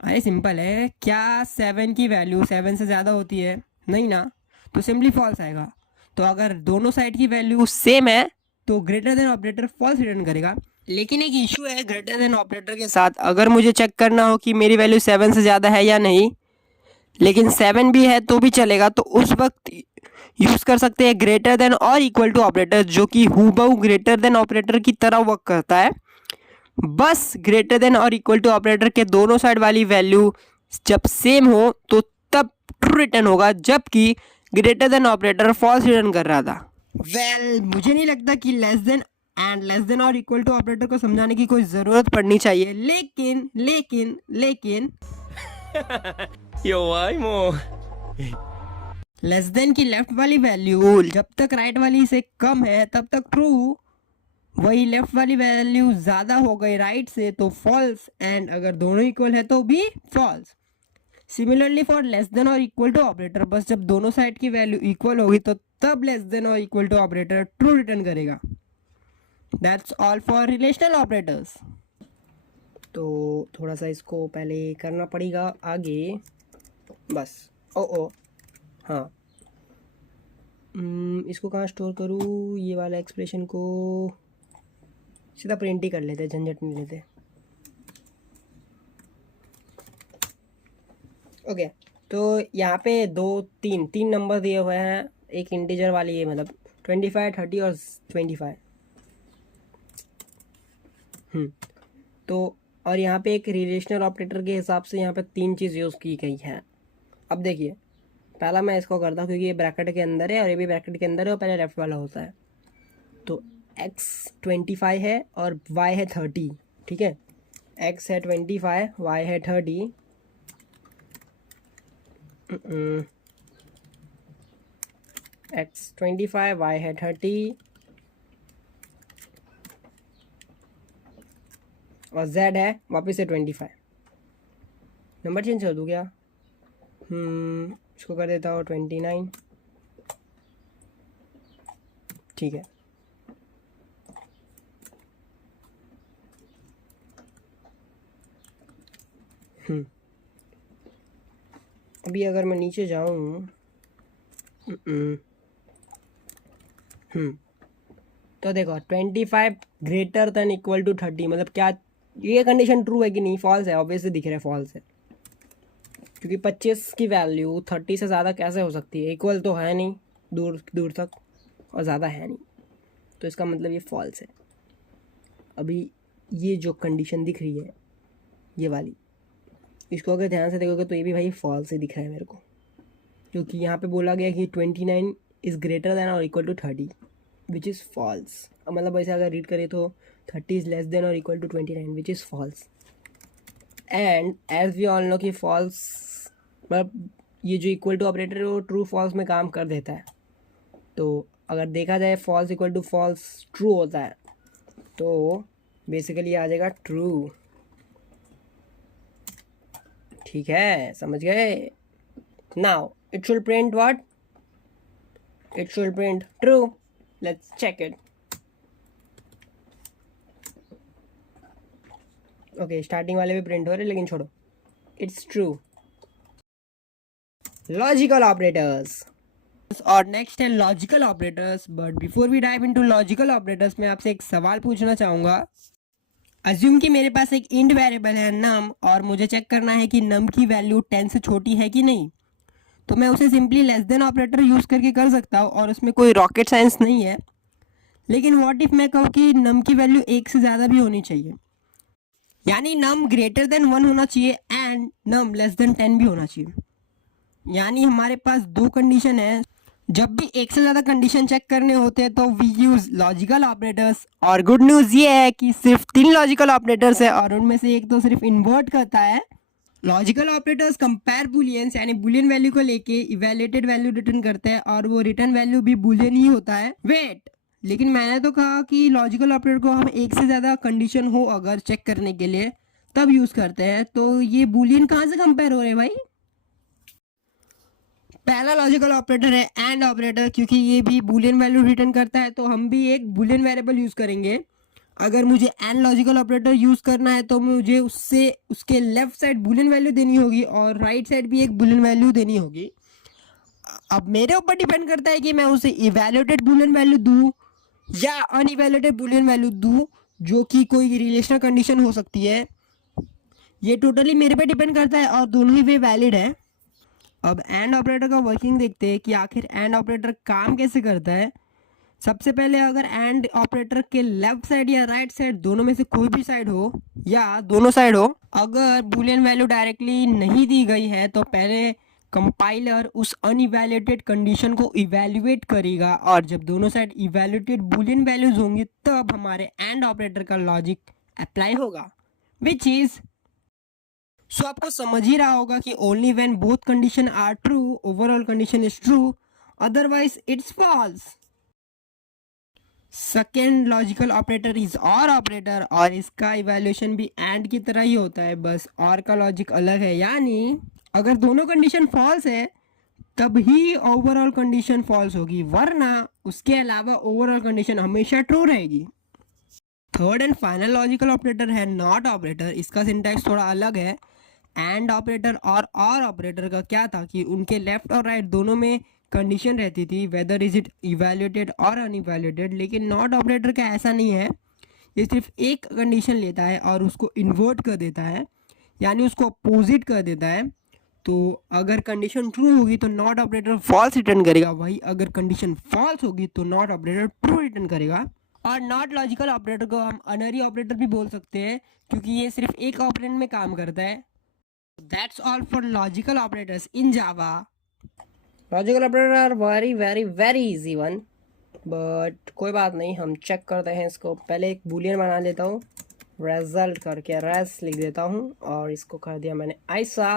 अरे सिंपल है, क्या 7 की वैल्यू 7 से ज़्यादा होती है? नहीं ना, तो सिंपली फॉल्स आएगा। तो अगर दोनों साइड की वैल्यू सेम है तो greater than operator false return करेगा। लेकिन एक इशू है ग्रेटर देन ऑपरेटर के साथ, अगर मुझे चेक करना हो कि मेरी वैल्यू 7 से ज़्यादा है या नहीं, लेकिन 7 भी है तो भी चलेगा, तो उस वक्त यूज़ कर सकते हैं ग्रेटर देन और इक्वल टू ऑपरेटर, जो कि हूबहू ग्रेटर देन ऑपरेटर की तरह वर्क करता है। बस ग्रेटर देन और इक्वल टू ऑपरेटर के दोनों साइड वाली वैल्यू जब सेम हो तो तब ट्रू रिटर्न होगा, जबकि greater than operator false return कर रहा था। मुझे नहीं लगता कि less than and less than और इक्वल टू ऑपरेटर को समझाने की कोई ज़रूरत पड़नी चाहिए, लेकिन लेकिन लेकिन लेस देन की लेफ्ट वाली वैल्यू जब तक राइट वाली से कम है तब तक ट्रू, वही लेफ्ट वाली वैल्यू ज़्यादा हो गई राइट से तो फॉल्स, एंड अगर दोनों इक्वल है तो भी false. Similarly for less than और इक्वल टू ऑपरेटर, बस जब दोनों साइड की वैल्यू इक्वल होगी तो तब लेस देन और equal to operator true return करेगा। That's all for relational operators. तो थोड़ा सा इसको पहले करना पड़ेगा आगे, बस। ओ हाँ, इसको कहाँ स्टोर करूँ? ये वाला एक्सप्रेशन को सीधा प्रिंट ही कर लेते, झंझट नहीं लेते। ओके, तो यहाँ पे तीन नंबर दिए हुए हैं, एक इंटीजर वाली है, मतलब 25, 30 और 25। तो और यहाँ पे एक रिलेशनल ऑपरेटर के हिसाब से यहाँ पे 3 चीज़ यूज़ की गई है। अब देखिए, पहला मैं इसको करता हूँ क्योंकि ये ब्रैकेट के अंदर है और ये भी ब्रैकेट के अंदर है और पहले लेफ्ट वाला होता है। तो x 25 है और y है 30, ठीक है। x है 25, y है 30। x 25, y है 30 और z है वापस से 25। नंबर चेंज कर दूँ क्या? इसको कर देता हूँ 29, ठीक है। अभी अगर मैं नीचे जाऊँ तो देखो 25 ग्रेटर देन इक्वल टू 30, मतलब क्या ये कंडीशन ट्रू है कि नहीं? फॉल्स है, ऑब्वियसली दिख रहा है फॉल्स है, क्योंकि 25 की वैल्यू 30 से ज़्यादा कैसे हो सकती है? इक्वल तो है नहीं दूर दूर तक और ज़्यादा है नहीं, तो इसका मतलब ये फॉल्स है। अभी ये जो कंडीशन दिख रही है ये वाली, इसको अगर ध्यान से देखोगे तो ये भी भाई फॉल्स ही दिख रहा है मेरे को, क्योंकि यहाँ पे बोला गया कि 29 इज़ ग्रेटर दैन और equal to 30, which is false. मतलब ऐसे अगर रीड करें तो 30 इज़ लेस देन और equal to 29, which is false. And as we all know कि फॉल्स मतलब ये जो इक्वल टू ऑपरेटर है वो ट्रू फॉल्स में काम कर देता है। तो अगर देखा जाए false equal to false true होता है तो बेसिकली आ जाएगा ट्रू, ठीक है, समझ गए? Now it should print what? It should print true. Let's check it. Okay, starting वाले भी प्रिंट हो रहे लेकिन छोड़ो, इट्स ट्रू। लॉजिकल ऑपरेटर्स, और नेक्स्ट है logical operators. But before we dive into logical operators, मैं आपसे एक सवाल पूछना चाहूँगा। अज्यूम कि मेरे पास एक इंट वेरिएबल है नम और मुझे चेक करना है कि नम की वैल्यू 10 से छोटी है कि नहीं। तो मैं उसे simply less than operator use करके कर सकता हूँ और उसमें कोई रॉकेट साइंस नहीं है। लेकिन व्हाट इफ़ मैं कहूँ कि नम की वैल्यू 1 से ज़्यादा भी होनी चाहिए, यानी नम ग्रेटर देन 1 होना चाहिए एंड नम लेस देन 10 भी होना चाहिए। यानी हमारे पास दो कंडीशन है। जब भी एक से ज़्यादा कंडीशन चेक करने होते हैं तो वी यूज़ लॉजिकल ऑपरेटर्स, और गुड न्यूज़ ये है कि सिर्फ 3 लॉजिकल ऑपरेटर्स है और उनमें से एक तो सिर्फ इन्वर्ट करता है। लॉजिकल ऑपरेटर्स कंपेयर बुलियंस यानी बुलियन वैल्यू को लेके इवैल्यूएटेड वैल्यू रिटर्न करते हैं और वो रिटर्न वैल्यू भी बुलियन ही होता है। वेट, लेकिन मैंने तो कहा कि लॉजिकल ऑपरेटर को हम एक से ज़्यादा कंडीशन हो अगर चेक करने के लिए तब यूज़ करते हैं, तो ये बुलियन कहाँ से कंपेयर हो रहे हैं भाई? पहला लॉजिकल ऑपरेटर है एंड ऑपरेटर, क्योंकि ये भी बुलियन वैल्यू रिटर्न करता है तो हम भी एक बुलियन वेरिएबल यूज़ करेंगे। अगर मुझे एंड लॉजिकल ऑपरेटर यूज़ करना है तो मुझे उससे उसके लेफ्ट साइड बुलियन वैल्यू देनी होगी और राइट साइड भी एक बुलियन वैल्यू देनी होगी। अब मेरे ऊपर डिपेंड करता है कि मैं उसे इवैल्यूएटेड बुलियन वैल्यू दूँ या अनइवैल्यूएटेड बुलियन वैल्यू दूँ, जो कि कोई रिलेशनल कंडीशन हो सकती है। ये टोटली मेरे पे डिपेंड करता है और दोनों ही वे वैलिड है। अब एंड ऑपरेटर का वर्किंग देखते हैं कि आखिर एंड ऑपरेटर काम कैसे करता है। सबसे पहले अगर एंड ऑपरेटर के लेफ्ट साइड या राइट साइड दोनों में से कोई भी साइड हो या दोनों साइड हो, अगर बुलियन वैल्यू डायरेक्टली नहीं दी गई है तो पहले कंपाइलर उस अनइवैल्यूएटेड कंडीशन को इवैल्यूएट करेगा और जब दोनों साइड इवैल्यूएटेड बुलियन वैल्यूज होंगी तब हमारे एंड ऑपरेटर का लॉजिक अप्लाई होगा, विच इज सो आपको समझ ही रहा होगा कि only when both condition are true overall condition is true, otherwise it's false. Second logical operator is और ऑपरेटर और इसका इवैल्यूएशन भी एंड की तरह ही होता है, बस और का लॉजिक अलग है। यानी अगर दोनों कंडीशन फॉल्स है तब ही ओवरऑल कंडीशन फॉल्स होगी, वरना उसके अलावा ओवरऑल कंडीशन हमेशा ट्रू रहेगी। Third and final logical operator है नॉट ऑपरेटर। इसका सिंटैक्स थोड़ा अलग है। एंड ऑपरेटर और ऑपरेटर का क्या था कि उनके लेफ्ट और राइट दोनों में कंडीशन रहती थी, वेदर इज इट इवैल्यूएटेड और अनइवैल्यूएटेड। लेकिन नॉट ऑपरेटर का ऐसा नहीं है, ये सिर्फ एक कंडीशन लेता है और उसको इन्वर्ट कर देता है, यानी उसको अपोजिट कर देता है। तो अगर कंडीशन ट्रू होगी तो नॉट ऑपरेटर फॉल्स रिटर्न करेगा, वही अगर कंडीशन फॉल्स होगी तो नॉट ऑपरेटर ट्रू रिटर्न करेगा। और नॉट लॉजिकल ऑपरेटर को हम अनरी ऑपरेटर भी बोल सकते हैं क्योंकि ये सिर्फ एक ऑपरेंड में काम करता है। That's all for logical operators in Java. Logical operators are very easy one, but कोई बात नहीं, हम चेक करते हैं इसको। पहले एक बूलियन बना लेता हूँ, रिजल्ट करके रेस लिख देता हूँ और इसको कर दिया मैंने ऐसा।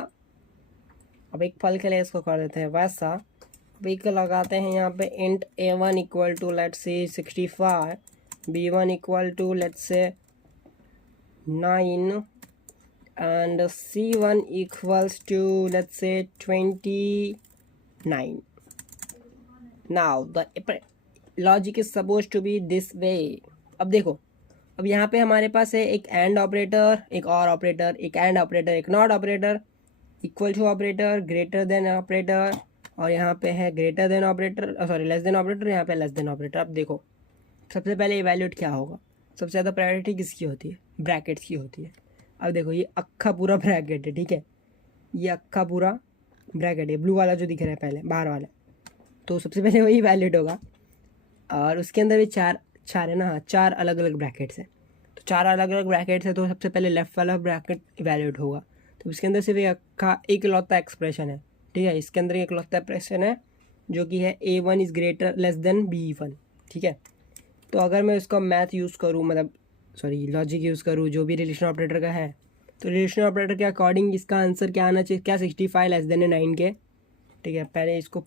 अब एक पल के लिए इसको कर देते हैं वैसा। अब एक लगाते हैं यहाँ पे int a1 equal to let's से 65, b1 इक्वल टू लेट्स से 9 and c1 equals to let's say 29. Now the logic is supposed to be this way. अब देखो, अब यहाँ पे हमारे पास है एक एंड ऑपरेटर, एक और ऑपरेटर, एक एंड ऑपरेटर, एक not operator, equal to operator, greater than operator, और यहाँ पे है greater than operator, sorry less than operator, यहाँ पे लेस देन ऑपरेटर। अब देखो सबसे पहले इवैल्यूएट क्या होगा, सबसे ज़्यादा प्रायोरिटी किसकी होती है? ब्रैकेट्स की होती है। अब देखो ये अक्खा पूरा ब्रैकेट है, ठीक है, ये अक्खा पूरा ब्रैकेट है, ब्लू वाला जो दिख रहा है पहले बाहर वाला, तो सबसे पहले वही वैलिड होगा। और उसके अंदर भी चार है ना, हाँ, 4 अलग अलग ब्रैकेट्स हैं, तो 4 अलग अलग ब्रैकेट्स है तो सबसे पहले लेफ्ट वाला ब्रैकेट वैलिड होगा। तो इसके अंदर सिर्फ अक्खा एक लौता एक्सप्रेशन है, ठीक है, इसके अंदर एक लौता एक्सप्रेशन है जो कि है a1 is greater less than b1, ठीक है। तो अगर मैं उसका मैथ यूज़ करूँ, मतलब सॉरी लॉजिक यूज़ करूँ जो भी रिलेशन ऑपरेटर का है, तो रिलेशन ऑपरेटर के अकॉर्डिंग इसका आंसर क्या आना चाहिए? क्या 65 लेस देन 9 के, ठीक है। पहले इसको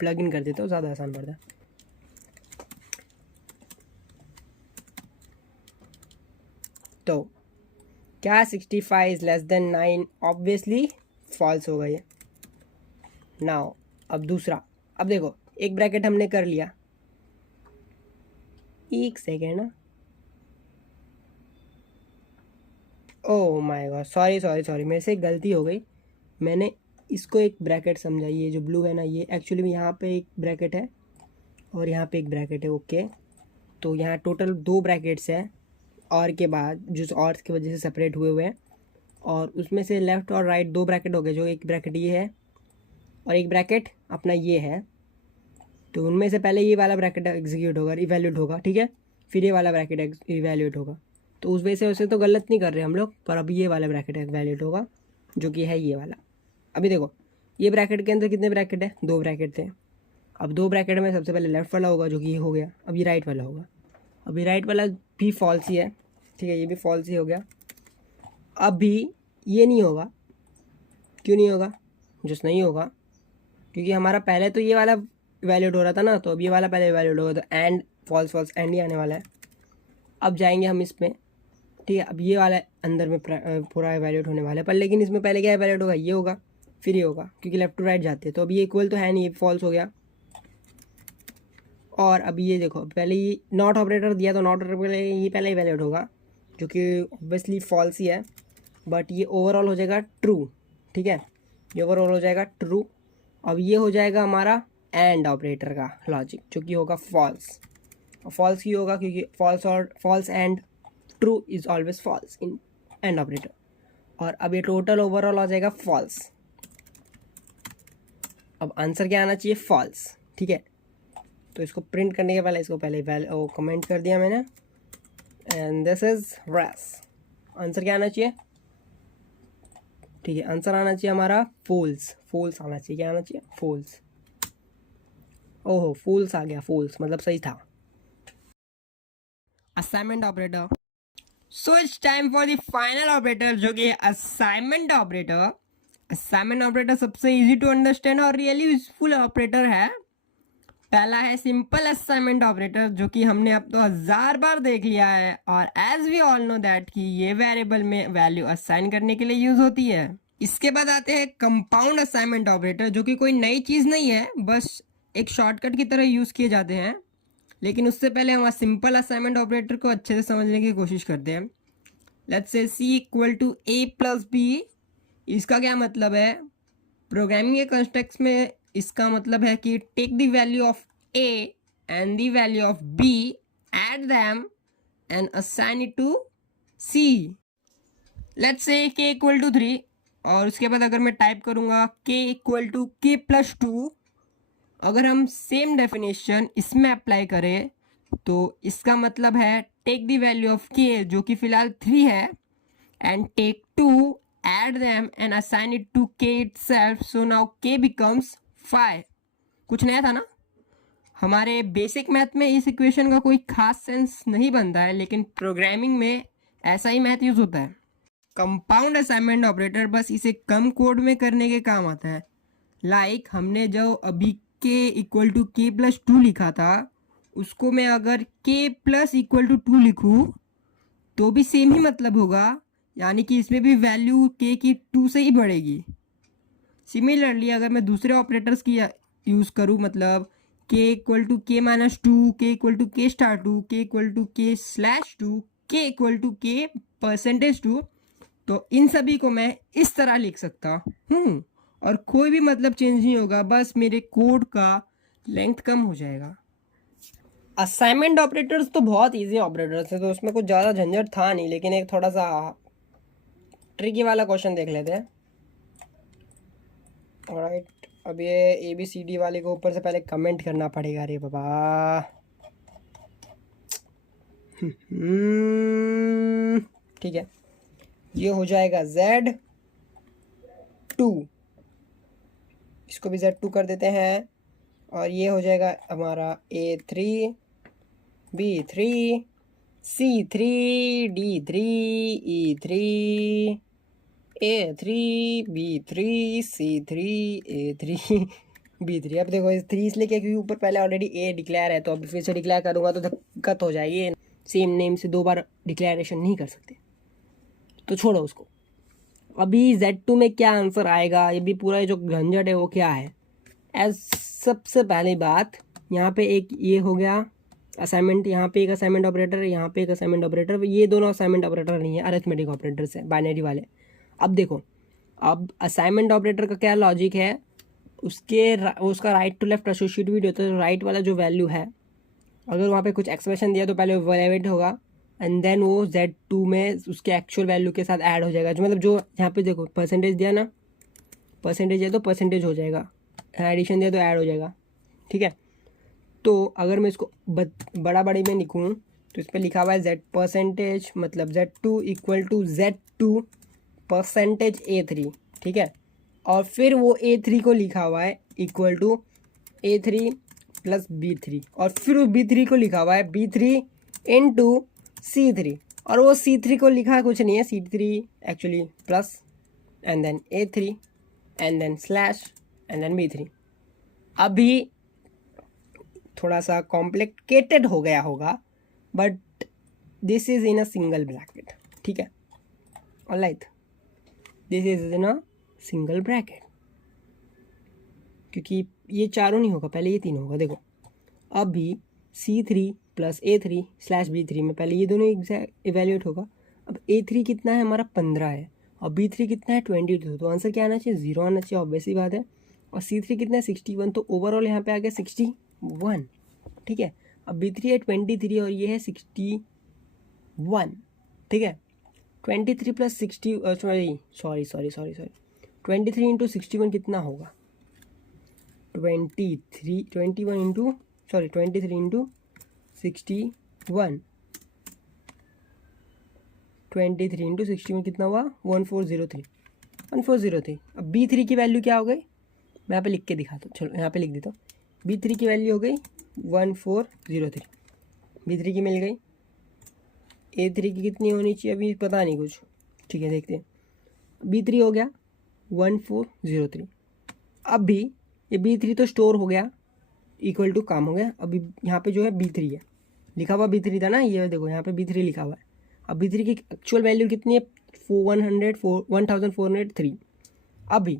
प्लग इन कर देता हूँ, ज़्यादा आसान पड़ता है। तो क्या 65 लेस देन 9? ऑब्वियसली फॉल्स होगा ये। नाउ अब दूसरा, अब देखो एक ब्रैकेट हमने कर लिया, एक सेकेंड ना, ओह माय गॉड, सॉरी मेरे से एक गलती हो गई। मैंने इसको एक ब्रैकेट समझा, ये जो ब्लू है ना, ये एक्चुअली में यहाँ पे एक ब्रैकेट है और यहाँ पे एक ब्रैकेट है, ओके। तो यहाँ टोटल 2 ब्रैकेट्स हैं और के बाद जो और की वजह से सेपरेट हुए हैं, और उसमें से लेफ़्ट और राइट 2 ब्रैकेट हो गए, जो एक ब्रैकेट ये है और एक ब्रैकेट अपना ये है, तो उनमें से पहले ये वाला ब्रैकेट एग्जीक्यूट होगा, इवैल्यूएट होगा, ठीक है, फिर ये वाला ब्रैकेट इवैल्यूएट होगा। तो उस वजह से वैसे तो गलत नहीं कर रहे हम लोग, पर अब ये वाला ब्रैकेट इवैल्यूएट होगा जो कि है ये वाला। अभी देखो ये ब्रैकेट के अंदर कितने ब्रैकेट है, 2 ब्रैकेट थे। अब 2 ब्रैकेट में सबसे पहले लेफ्ट वाला होगा जो कि ये हो गया, अब ये राइट वाला होगा। अब ये राइट वाला भी फॉल्स ही है, ठीक है, ये भी फॉल्स ही हो गया। अब भी ये नहीं होगा, क्यों नहीं होगा, जस्ट नहीं होगा, क्योंकि हमारा पहले तो ये वाला वैलिड हो रहा था ना, तो अब ये वाला पहले वैलिड होगा, तो एंड फॉल्स फॉल्स एंड ही आने वाला है। अब जाएंगे हम इसमें, ठीक है, अब ये वाला अंदर में पूरा वैलिड होने वाला है, पर लेकिन इसमें पहले क्या वैलिड होगा, ये होगा फिर ये होगा, क्योंकि लेफ्ट टू राइट जाते हैं। तो अब ये इक्वल तो है नहीं, ये फॉल्स हो गया। और अब ये देखो पहले ये नॉट ऑपरेटर दिया, तो नॉट ऑपरेटर ये पहले ही वैलिड होगा, जो कि ऑब्वियसली फॉल्स ही है, बट ये ओवरऑल हो जाएगा ट्रू, ठीक है, ये ओवरऑल हो जाएगा ट्रू। अब ये हो जाएगा हमारा एंड ऑपरेटर का लॉजिक, जो कि होगा फॉल्स। फॉल्स क्यों होगा, क्योंकि फॉल्स और false and true is always false in and operator. और अब ये टोटल ओवरऑल हो जाएगा फॉल्स। अब आंसर क्या आना चाहिए, फॉल्स, ठीक है। तो इसको प्रिंट करने के पहले इसको पहले कमेंट कर दिया मैंने, and this is race. Answer क्या आना चाहिए, ठीक है, आंसर आना चाहिए हमारा फॉल्स, फॉल्स आना चाहिए, क्या आना चाहिए, फॉल्स। ओहो फॉल्स आ गया, फॉल्स मतलब सही था। Assignment operator, so it's time for the final operator, जो कि है असाइनमेंट ऑपरेटर। असाइनमेंट ऑपरेटर सबसे इजी टू अंडरस्टैंड और रियली यूजफुल ऑपरेटर है। पहला है सिंपल असाइनमेंट ऑपरेटर, जो कि हमने अब तो 1000 बार देख लिया है, और as we all know that कि ये वेरिएबल में वैल्यू असाइन करने के लिए यूज होती है। इसके बाद आते हैं कंपाउंड असाइनमेंट ऑपरेटर, जो कि कोई नई चीज़ नहीं है, बस एक शॉर्टकट की तरह यूज़ किए जाते हैं। लेकिन उससे पहले हम सिंपल असाइनमेंट ऑपरेटर को अच्छे से समझने की कोशिश करते हैं। Let's say c equal to a plus b, इसका क्या मतलब है, प्रोग्रामिंग के कॉन्टेक्स्ट में इसका मतलब है कि take the value of a and the value of b, add them and assign it to c. Let's say k equal to 3, और उसके बाद अगर मैं टाइप करूँगा के इक्वल टू के प्लस 2, अगर हम सेम डेफिनेशन इसमें अप्लाई करें तो इसका मतलब है टेक द वैल्यू ऑफ के, जो कि फिलहाल 3 है, and take 2, add them and assign it to k itself, so now k becomes 5। कुछ नया था ना। हमारे बेसिक मैथ में इस इक्वेशन का कोई खास सेंस नहीं बनता है, लेकिन प्रोग्रामिंग में ऐसा ही मैथ यूज होता है। कंपाउंड असाइनमेंट ऑपरेटर बस इसे कम कोड में करने के काम आता है। लाइक हमने जो अभी k इक्वल टू के प्लस 2 लिखा था, उसको मैं अगर k प्लस इक्वल टू 2 लिखूँ तो भी सेम ही मतलब होगा, यानी कि इसमें भी वैल्यू k की 2 से ही बढ़ेगी। सिमिलरली अगर मैं दूसरे ऑपरेटर्स की यूज़ करूँ, मतलब k इक्वल टू के माइनस 2, के इक्वल टू के स्टार 2, के इक्वल टू के स्लैश 2, के इक्वल टू के परसेंटेज 2, तो इन सभी को मैं इस तरह लिख सकता हूँ, और कोई भी मतलब चेंज नहीं होगा, बस मेरे कोड का लेंथ कम हो जाएगा। असाइनमेंट ऑपरेटर्स तो बहुत इजी ऑपरेटर्स है, तो उसमें कुछ ज़्यादा झंझट था नहीं, लेकिन एक थोड़ा सा ट्रिकी वाला क्वेश्चन देख लेते हैं। ऑलराइट, अब ये ABCD वाले को ऊपर से पहले कमेंट करना पड़ेगा। अरे बाबा ठीक है, ये हो जाएगा Z2, इसको भी Z2 कर देते हैं, और ये हो जाएगा हमारा A3, B3, C3, D3, E3, A3, B3, C3, A3, B3। अब देखो इस 3 इसलिए क्योंकि ऊपर पहले ऑलरेडी A डिक्लेयर है, तो अब फिर से डिक्लेयर करूँगा तो दिक्कत हो जाएगी, सेम नेम से 2 बार डिक्लेरेशन नहीं कर सकते, तो छोड़ो उसको। अभी Z2 में क्या आंसर आएगा, ये भी पूरा जो झंझट है वो क्या है। एज सबसे पहली बात, यहाँ पे एक ये हो गया असाइनमेंट, यहाँ पे एक असाइनमेंट ऑपरेटर है, यहाँ पे एक असाइनमेंट ऑपरेटर, ये दोनों असाइनमेंट ऑपरेटर नहीं है, अरिथमेटिक ऑपरेटर्स है, बाइनरी वाले। अब देखो, अब असाइनमेंट ऑपरेटर का क्या लॉजिक है, उसका राइट टू लेफ्ट एसोसिएट भी होता है। तो राइट वाला जो वैल्यू है, अगर वहाँ पे कुछ एक्सप्रेशन दिया तो पहले वैलिडेट होगा, एंड देन वो Z2 में उसके एक्चुअल वैल्यू के साथ ऐड हो जाएगा। जो मतलब जो यहाँ पे देखो परसेंटेज दिया ना, परसेंटेज है तो परसेंटेज हो जाएगा, एडिशन दिया तो ऐड हो जाएगा, ठीक है। तो अगर मैं इसको बड़ा बड़ी में लिखूँ तो इस पर लिखा हुआ है z परसेंटेज, मतलब z2 equal to z2 percentage A3, ठीक है। और फिर वो A3 को लिखा हुआ है equal to A3 plus B3, और फिर उस B3 को लिखा हुआ है B3 इंटू C3, और वो C3 को लिखा कुछ नहीं है, C3 actually plus and then A3 and then slash and then B3। अभी थोड़ा सा कॉम्प्लिकेटेड हो गया होगा, but this is in a single bracket, ठीक है। Alright, this is in a single bracket, क्योंकि ये चारों नहीं होगा, पहले ये तीन होगा। देखो अभी C3 plus A3 slash B3 में पहले ये दोनों इवेल्यूएट होगा। अब A3 कितना है हमारा 15 है, और B3 कितना है 22, तो आंसर क्या आना चाहिए 0 आना चाहिए, ऑब्वियस सी बात है। और C3 कितना है 61, तो ओवरऑल यहाँ पे आ गया 61, ठीक है। अब B3 है 23 और ये है 61, ठीक है। 23 प्लस 60 सॉरी 23 इंटू 61 कितना होगा, 23 इंटू 61, 23 इंटू 61 कितना हुआ 1403। अब B3 की वैल्यू क्या हो गई, मैं यहाँ पे लिख के दिखाता हूँ, चलो यहाँ पे लिख देता हूँ। B3 की वैल्यू हो गई 1403, B3 की मिल गई। A3 की कितनी होनी चाहिए अभी पता नहीं कुछ, ठीक है देखते हैं। B3 हो गया 1403। अब भी ये B3 तो स्टोर हो गया, इक्वल टू काम हो गया। अभी यहाँ पे जो है B3 है, लिखा हुआ B3 था ना, ये देखो यहाँ पे B3 लिखा हुआ है। अब B3 की एक्चुअल वैल्यू कितनी है 1403। अभी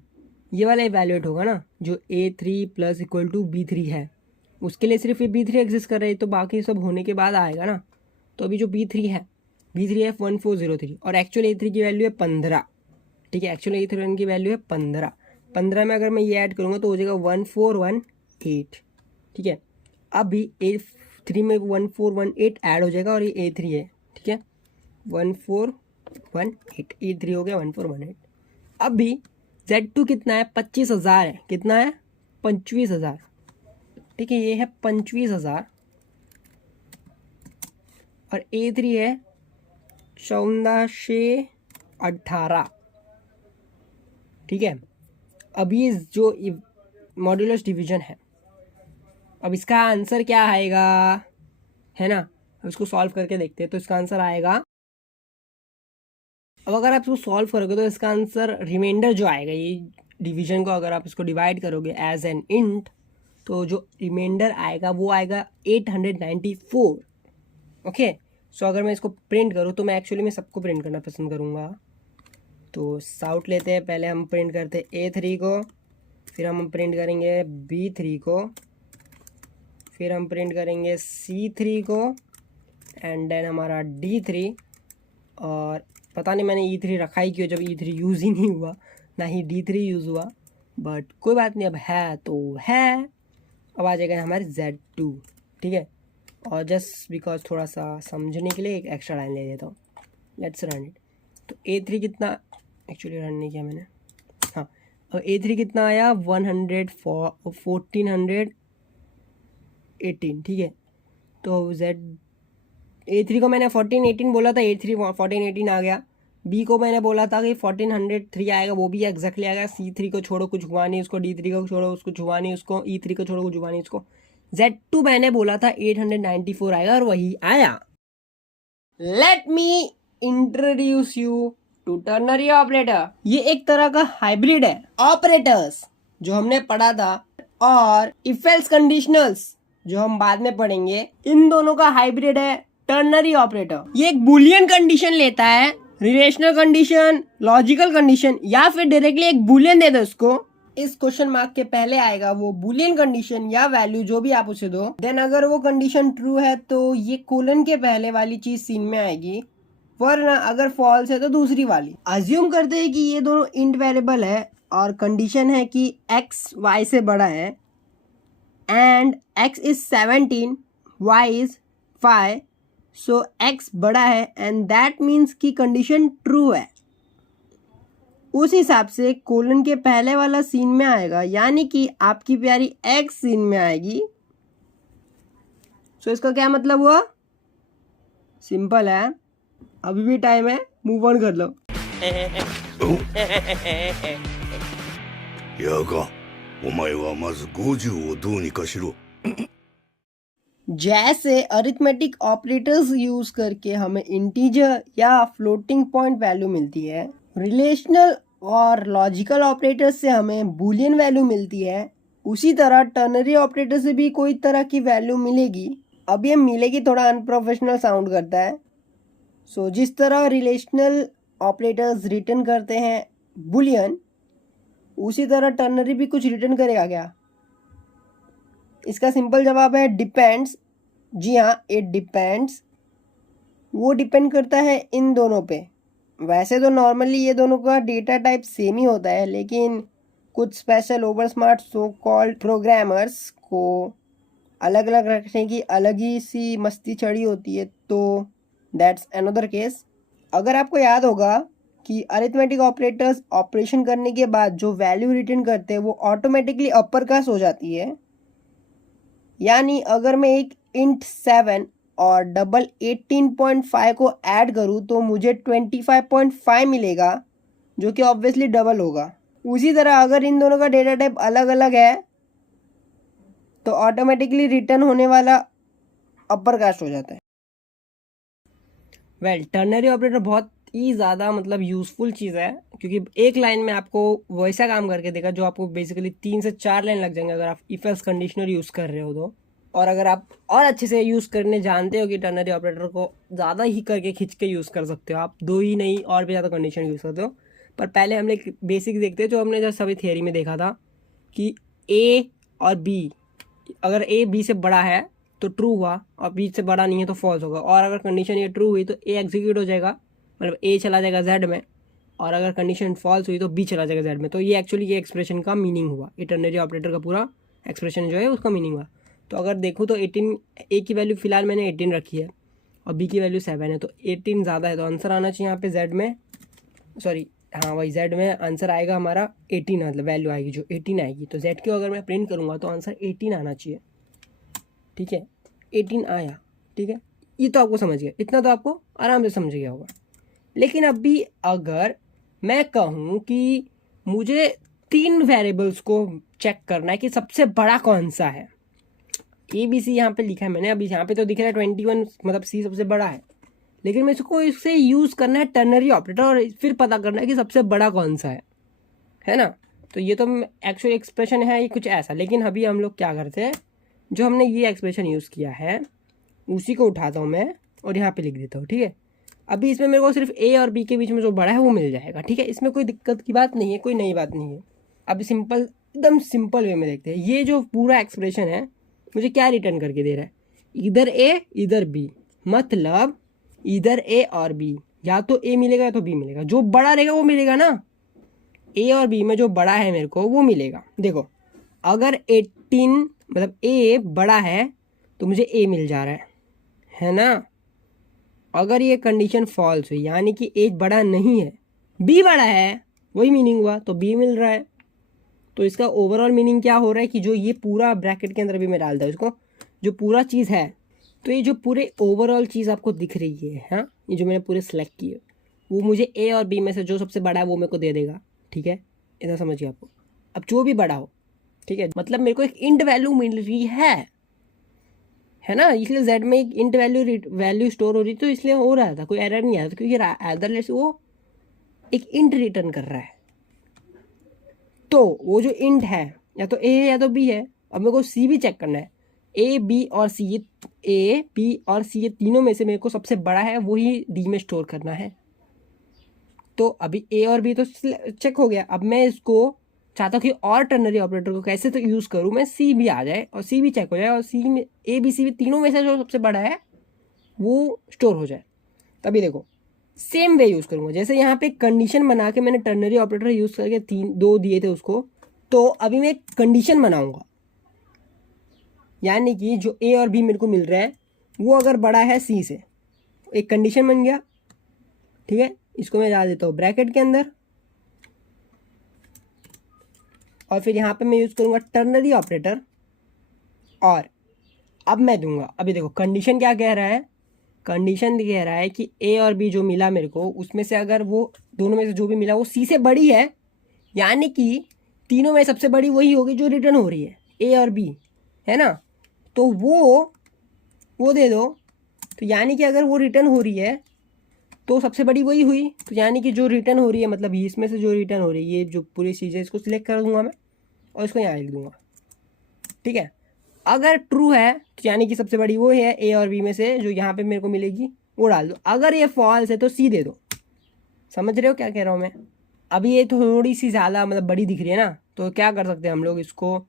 ये वाला इवैल्यूएट होगा ना, जो A3 plus equal to B3 है, उसके लिए सिर्फ ये B3 एग्जिस्ट कर रही है, तो बाकी सब होने के बाद आएगा ना। तो अभी जो B3 है 1403, और एक्चुअल A3 की वैल्यू है 15, ठीक है। एक्चुअल A3 की वैल्यू है 15 में अगर मैं ये ऐड करूँगा तो हो जाएगा 1418, ठीक है। अभी A3 में 1418 ऐड हो जाएगा, और ये A3 है, ठीक है। 1418 A3 हो गया 1418। अभी Z2 कितना है 25,000 है, कितना है 25,000, ठीक है। ये है 25,000, और A3 है 1418, ठीक है। अब ये जो मॉड्यूलस डिवीजन है, अब इसका आंसर क्या आएगा, है ना। अब इसको सॉल्व करके देखते हैं, तो इसका आंसर आएगा, अब अगर आप इसको सॉल्व करोगे तो इसका आंसर रिमाइंडर जो आएगा, ये डिवीजन को अगर आप इसको डिवाइड करोगे एज एन इंट, तो जो रिमाइंडर आएगा वो आएगा 894। ओके, सो अगर मैं इसको प्रिंट करूँ तो मैं एक्चुअली में सबको प्रिंट करना पसंद करूँगा। तो साउट लेते हैं, पहले हम प्रिंट करते हैं A3 को, फिर हम प्रिंट करेंगे B3 को, फिर हम प्रिंट करेंगे C3 को, एंड देन हमारा D3। और पता नहीं मैंने E3 रखा ही क्यों, जब E3 यूज़ ही नहीं हुआ, ना ही D3 यूज़ हुआ, बट कोई बात नहीं, अब है तो है। अब आ जाएगा हमारे Z2, ठीक है। और जस्ट बिकॉज थोड़ा सा समझने के लिए एक एक्स्ट्रा लाइन ले लेता हूँ, लेट्स रन इट। तो A3 कितना, एक्चुअली रन नहीं किया मैंने, हाँ। और A3 कितना आया 1418, ठीक है। तो A3 को मैंने 1418 बोला था, A3 1418 आ गया। B को मैंने बोला था कि 1403 आएगा, वो भी एग्जैक्टली आएगा। C3 को छोड़ो कुछ हुआ नहीं उसको, D3 को छोड़ो उसको हुआ नहीं उसको, E3 को छोड़ो कुछ हुआ नहीं उसको। Z2 मैंने बोला था 894 आएगा, और वही आया। Let me introduce you to ternary operator. ये एक तरह का हाइब्रिड है ऑपरेटर्स जो हमने पढ़ा था, और इफ एल्स कंडीशनल्स जो हम बाद में पढ़ेंगे, इन दोनों का हाइब्रिड है टर्नरी ऑपरेटर। ये एक बुलियन कंडीशन लेता है, रिलेशनल कंडीशन, लॉजिकल कंडीशन, या फिर डायरेक्टली एक बुलियन दे दो उसको। इस क्वेश्चन मार्क के पहले आएगा वो बुलियन कंडीशन या वैल्यू, जो भी आप उसे दो। देन अगर वो कंडीशन ट्रू है तो ये कोलन के पहले वाली चीज सीन में आएगी, वरना अगर फॉल्स है तो दूसरी वाली। अज्यूम करते हैं कि ये दोनों इंट वेरिएबल है, और कंडीशन है कि x y से बड़ा है, and x is 17, y is 5, so x बड़ा है, एंड दैट मीन्स कि कंडीशन ट्रू है। उस हिसाब से कोलन के पहले वाला सीन में आएगा, यानी कि आपकी प्यारी एक्स सीन में आएगी। सो इसका क्या मतलब हुआ? सिंपल है, अभी भी टाइम है, मूव ऑन कर लो। やが、お前はまず50をどうにかしろ。 जैसे अरिथमेटिक ऑपरेटर्स यूज करके हमें इंटीजर या फ्लोटिंग पॉइंट वैल्यू मिलती है, रिलेशनल और लॉजिकल ऑपरेटर्स से हमें बूलियन वैल्यू मिलती है, उसी तरह टर्नरी ऑपरेटर से भी कोई तरह की वैल्यू मिलेगी। अब ये मिलेगी थोड़ा अनप्रोफेशनल साउंड करता है। सो जिस तरह रिलेशनल ऑपरेटर्स रिटर्न करते हैं बूलियन, उसी तरह टर्नरी भी कुछ रिटर्न करेगा क्या? इसका सिंपल जवाब है डिपेंड्स। जी हाँ, इट डिपेंड्स। वो डिपेंड करता है इन दोनों पे। वैसे तो नॉर्मली ये दोनों का डेटा टाइप सेम ही होता है, लेकिन कुछ special over smart so called programmers को अलग अलग रखने की अलग ही सी मस्ती चढ़ी होती है, तो दैट्स अनदर केस। अगर आपको याद होगा कि अरिथमेटिक ऑपरेटर्स ऑपरेशन करने के बाद जो वैल्यू रिटर्न करते हैं वो ऑटोमेटिकली अपर कास्ट हो जाती है। यानी अगर मैं एक इंट 7 और डबल 18.5 को ऐड करूँ तो मुझे 25.5 मिलेगा, जो कि ऑब्वियसली डबल होगा। उसी तरह अगर इन दोनों का डेटा टाइप अलग अलग है तो ऑटोमेटिकली रिटर्न होने वाला अपर कास्ट हो जाता है। वेल, टर्नरी ऑपरेटर बहुत ही ज़्यादा मतलब यूज़फुल चीज़ है, क्योंकि एक लाइन में आपको वैसा काम करके देगा जो आपको बेसिकली 3 से 4 लाइन लग जाएंगे अगर आप इफ एल्स कंडीशनर यूज़ कर रहे हो तो। और अगर आप और अच्छे से यूज़ करने जानते हो कि टर्नरी ऑपरेटर को ज़्यादा ही करके खींच के यूज़ कर सकते हो आप, 2 ही नहीं और भी ज़्यादा कंडीशन यूज़ करते हो। पर पहले हम एक बेसिक देखते हैं जो हमने जब सभी थियरी में देखा था कि ए और बी, अगर ए बी से बड़ा है तो ट्रू हुआ और बी से बड़ा नहीं है तो फॉल्स होगा। और अगर कंडीशन ये ट्रू हुई तो ए एग्जीक्यूट हो जाएगा, मतलब ए चला जाएगा जेड में, और अगर कंडीशन फॉल्स हुई तो बी चला जाएगा जेड में। तो ये एक्चुअली ये एक्सप्रेशन का मीनिंग हुआ, ये टर्नरी ऑपरेटर का पूरा एक्सप्रेशन जो है उसका मीनिंग हुआ। तो अगर देखूँ तो 18, ए की वैल्यू फिलहाल मैंने 18 रखी है और बी की वैल्यू 7 है, तो 18 ज़्यादा है, तो आंसर आना चाहिए यहाँ पे जेड में, सॉरी हाँ वही जेड में आंसर आएगा हमारा 18, मतलब वैल्यू आएगी जो 18 आएगी। तो जेड की अगर मैं प्रिंट करूँगा तो आंसर 18 आना चाहिए। ठीक है, 18 आया। ठीक है, ये तो आपको समझ गया, इतना तो आपको आराम से समझ गया होगा। लेकिन अभी अगर मैं कहूँ कि मुझे 3 वेरिएबल्स को चेक करना है कि सबसे बड़ा कौन सा है, ए बी सी यहाँ पे लिखा है मैंने, अभी यहाँ पे तो दिख रहा है 21, मतलब सी सबसे बड़ा है, लेकिन मेरे को इससे यूज़ करना है टर्नरी ऑपरेटर और फिर पता करना है कि सबसे बड़ा कौन सा है ना। तो ये तो एक्चुअल एक्सप्रेशन है ये कुछ ऐसा, लेकिन अभी हम लोग क्या करते हैं, जो हमने ये एक्सप्रेशन यूज़ किया है उसी को उठाता हूँ मैं और यहाँ पे लिख देता हूँ। ठीक है, अभी इसमें मेरे को सिर्फ ए और बी के बीच में जो बड़ा है वो मिल जाएगा। ठीक है, इसमें कोई दिक्कत की बात नहीं है, कोई नई बात नहीं है। अभी सिंपल, एकदम सिंपल वे में देखते हैं, ये जो पूरा एक्सप्रेशन है मुझे क्या रिटर्न करके दे रहा है, इधर ए इधर बी, मतलब इधर ए और बी, या तो ए मिलेगा या तो बी मिलेगा, जो बड़ा रहेगा वो मिलेगा ना। ए और बी में जो बड़ा है मेरे को वो मिलेगा। देखो अगर 18 मतलब ए बड़ा है तो मुझे ए मिल जा रहा है ना। अगर ये कंडीशन फॉल्स हुई यानी कि ए बड़ा नहीं है, बी बड़ा है, वही मीनिंग हुआ, तो बी मिल रहा है। तो इसका ओवरऑल मीनिंग क्या हो रहा है कि जो ये पूरा ब्रैकेट के अंदर भी मैं डालता हूँ इसको, जो पूरा चीज़ है, तो ये जो पूरे ओवरऑल चीज़ आपको दिख रही है, हाँ ये जो मैंने पूरे सेलेक्ट किए, वो मुझे ए और बी में से जो सबसे बड़ा है वो मेरे को दे देगा। ठीक है, इतना समझिए आपको। अब जो भी बड़ा हो, ठीक है, मतलब मेरे को एक इंट वैल्यू मिल रही है ना, इसलिए जेड में एक इंट वैल्यू स्टोर हो रही, तो इसलिए हो रहा था, कोई एरर नहीं आया था, क्योंकि अदरलेस वो एक इंट रिटर्न कर रहा है। तो वो जो इंट है या तो ए है या तो बी है। अब मेरे को सी भी चेक करना है, ए बी और सी, ए बी और सी ये तीनों में से मेरे को सबसे बड़ा है वही डी में स्टोर करना है। तो अभी ए और बी तो चेक हो गया। अब मैं इसको चाहता हूँ कि और टर्नरी ऑपरेटर को कैसे तो यूज़ करूँ मैं, सी भी आ जाए और सी भी चेक हो जाए और सी में ए बी सी तीनों में से जो सबसे बड़ा है वो स्टोर हो जाए। तभी देखो सेम वे यूज़ करूँगा, जैसे यहाँ पे कंडीशन बना के मैंने टर्नरी ऑपरेटर यूज़ करके 2 दिए थे उसको, तो अभी मैं एक कंडीशन बनाऊँगा, यानी कि जो ए और बी मेरे को मिल रहा है वो अगर बड़ा है सी से, एक कंडीशन बन गया। ठीक है, इसको मैं डाल देता हूँ ब्रैकेट के अंदर, और फिर यहाँ पे मैं यूज़ करूँगा टर्नरी ऑपरेटर। और अब मैं दूंगा, अभी देखो कंडीशन क्या कह रहा है, कंडीशन कह रहा है कि ए और बी जो मिला मेरे को, उसमें से अगर वो दोनों में से जो भी मिला वो सी से बड़ी है, यानी कि तीनों में सबसे बड़ी वही होगी जो रिटर्न हो रही है, ए और बी, है ना। तो वो दे दो। तो यानी कि अगर वो रिटर्न हो रही है तो सबसे बड़ी वही हुई, तो यानी कि जो रिटर्न हो रही है, मतलब इसमें से जो रिटर्न हो रही है, ये जो पूरी चीज़ें, इसको सिलेक्ट कर दूंगा मैं और इसको यहाँ लिख दूंगा, ठीक है। अगर ट्रू है तो यानी कि सबसे बड़ी वो है ए और बी में से जो यहाँ पे मेरे को मिलेगी, वो डाल दो। अगर ये फॉल्स है तो सी दे दो। समझ रहे हो क्या कह रहा हूँ मैं। अभी ये थोड़ी सी ज़्यादा मतलब बड़ी दिख रही है ना, तो क्या कर सकते हैं हम लोग, इसको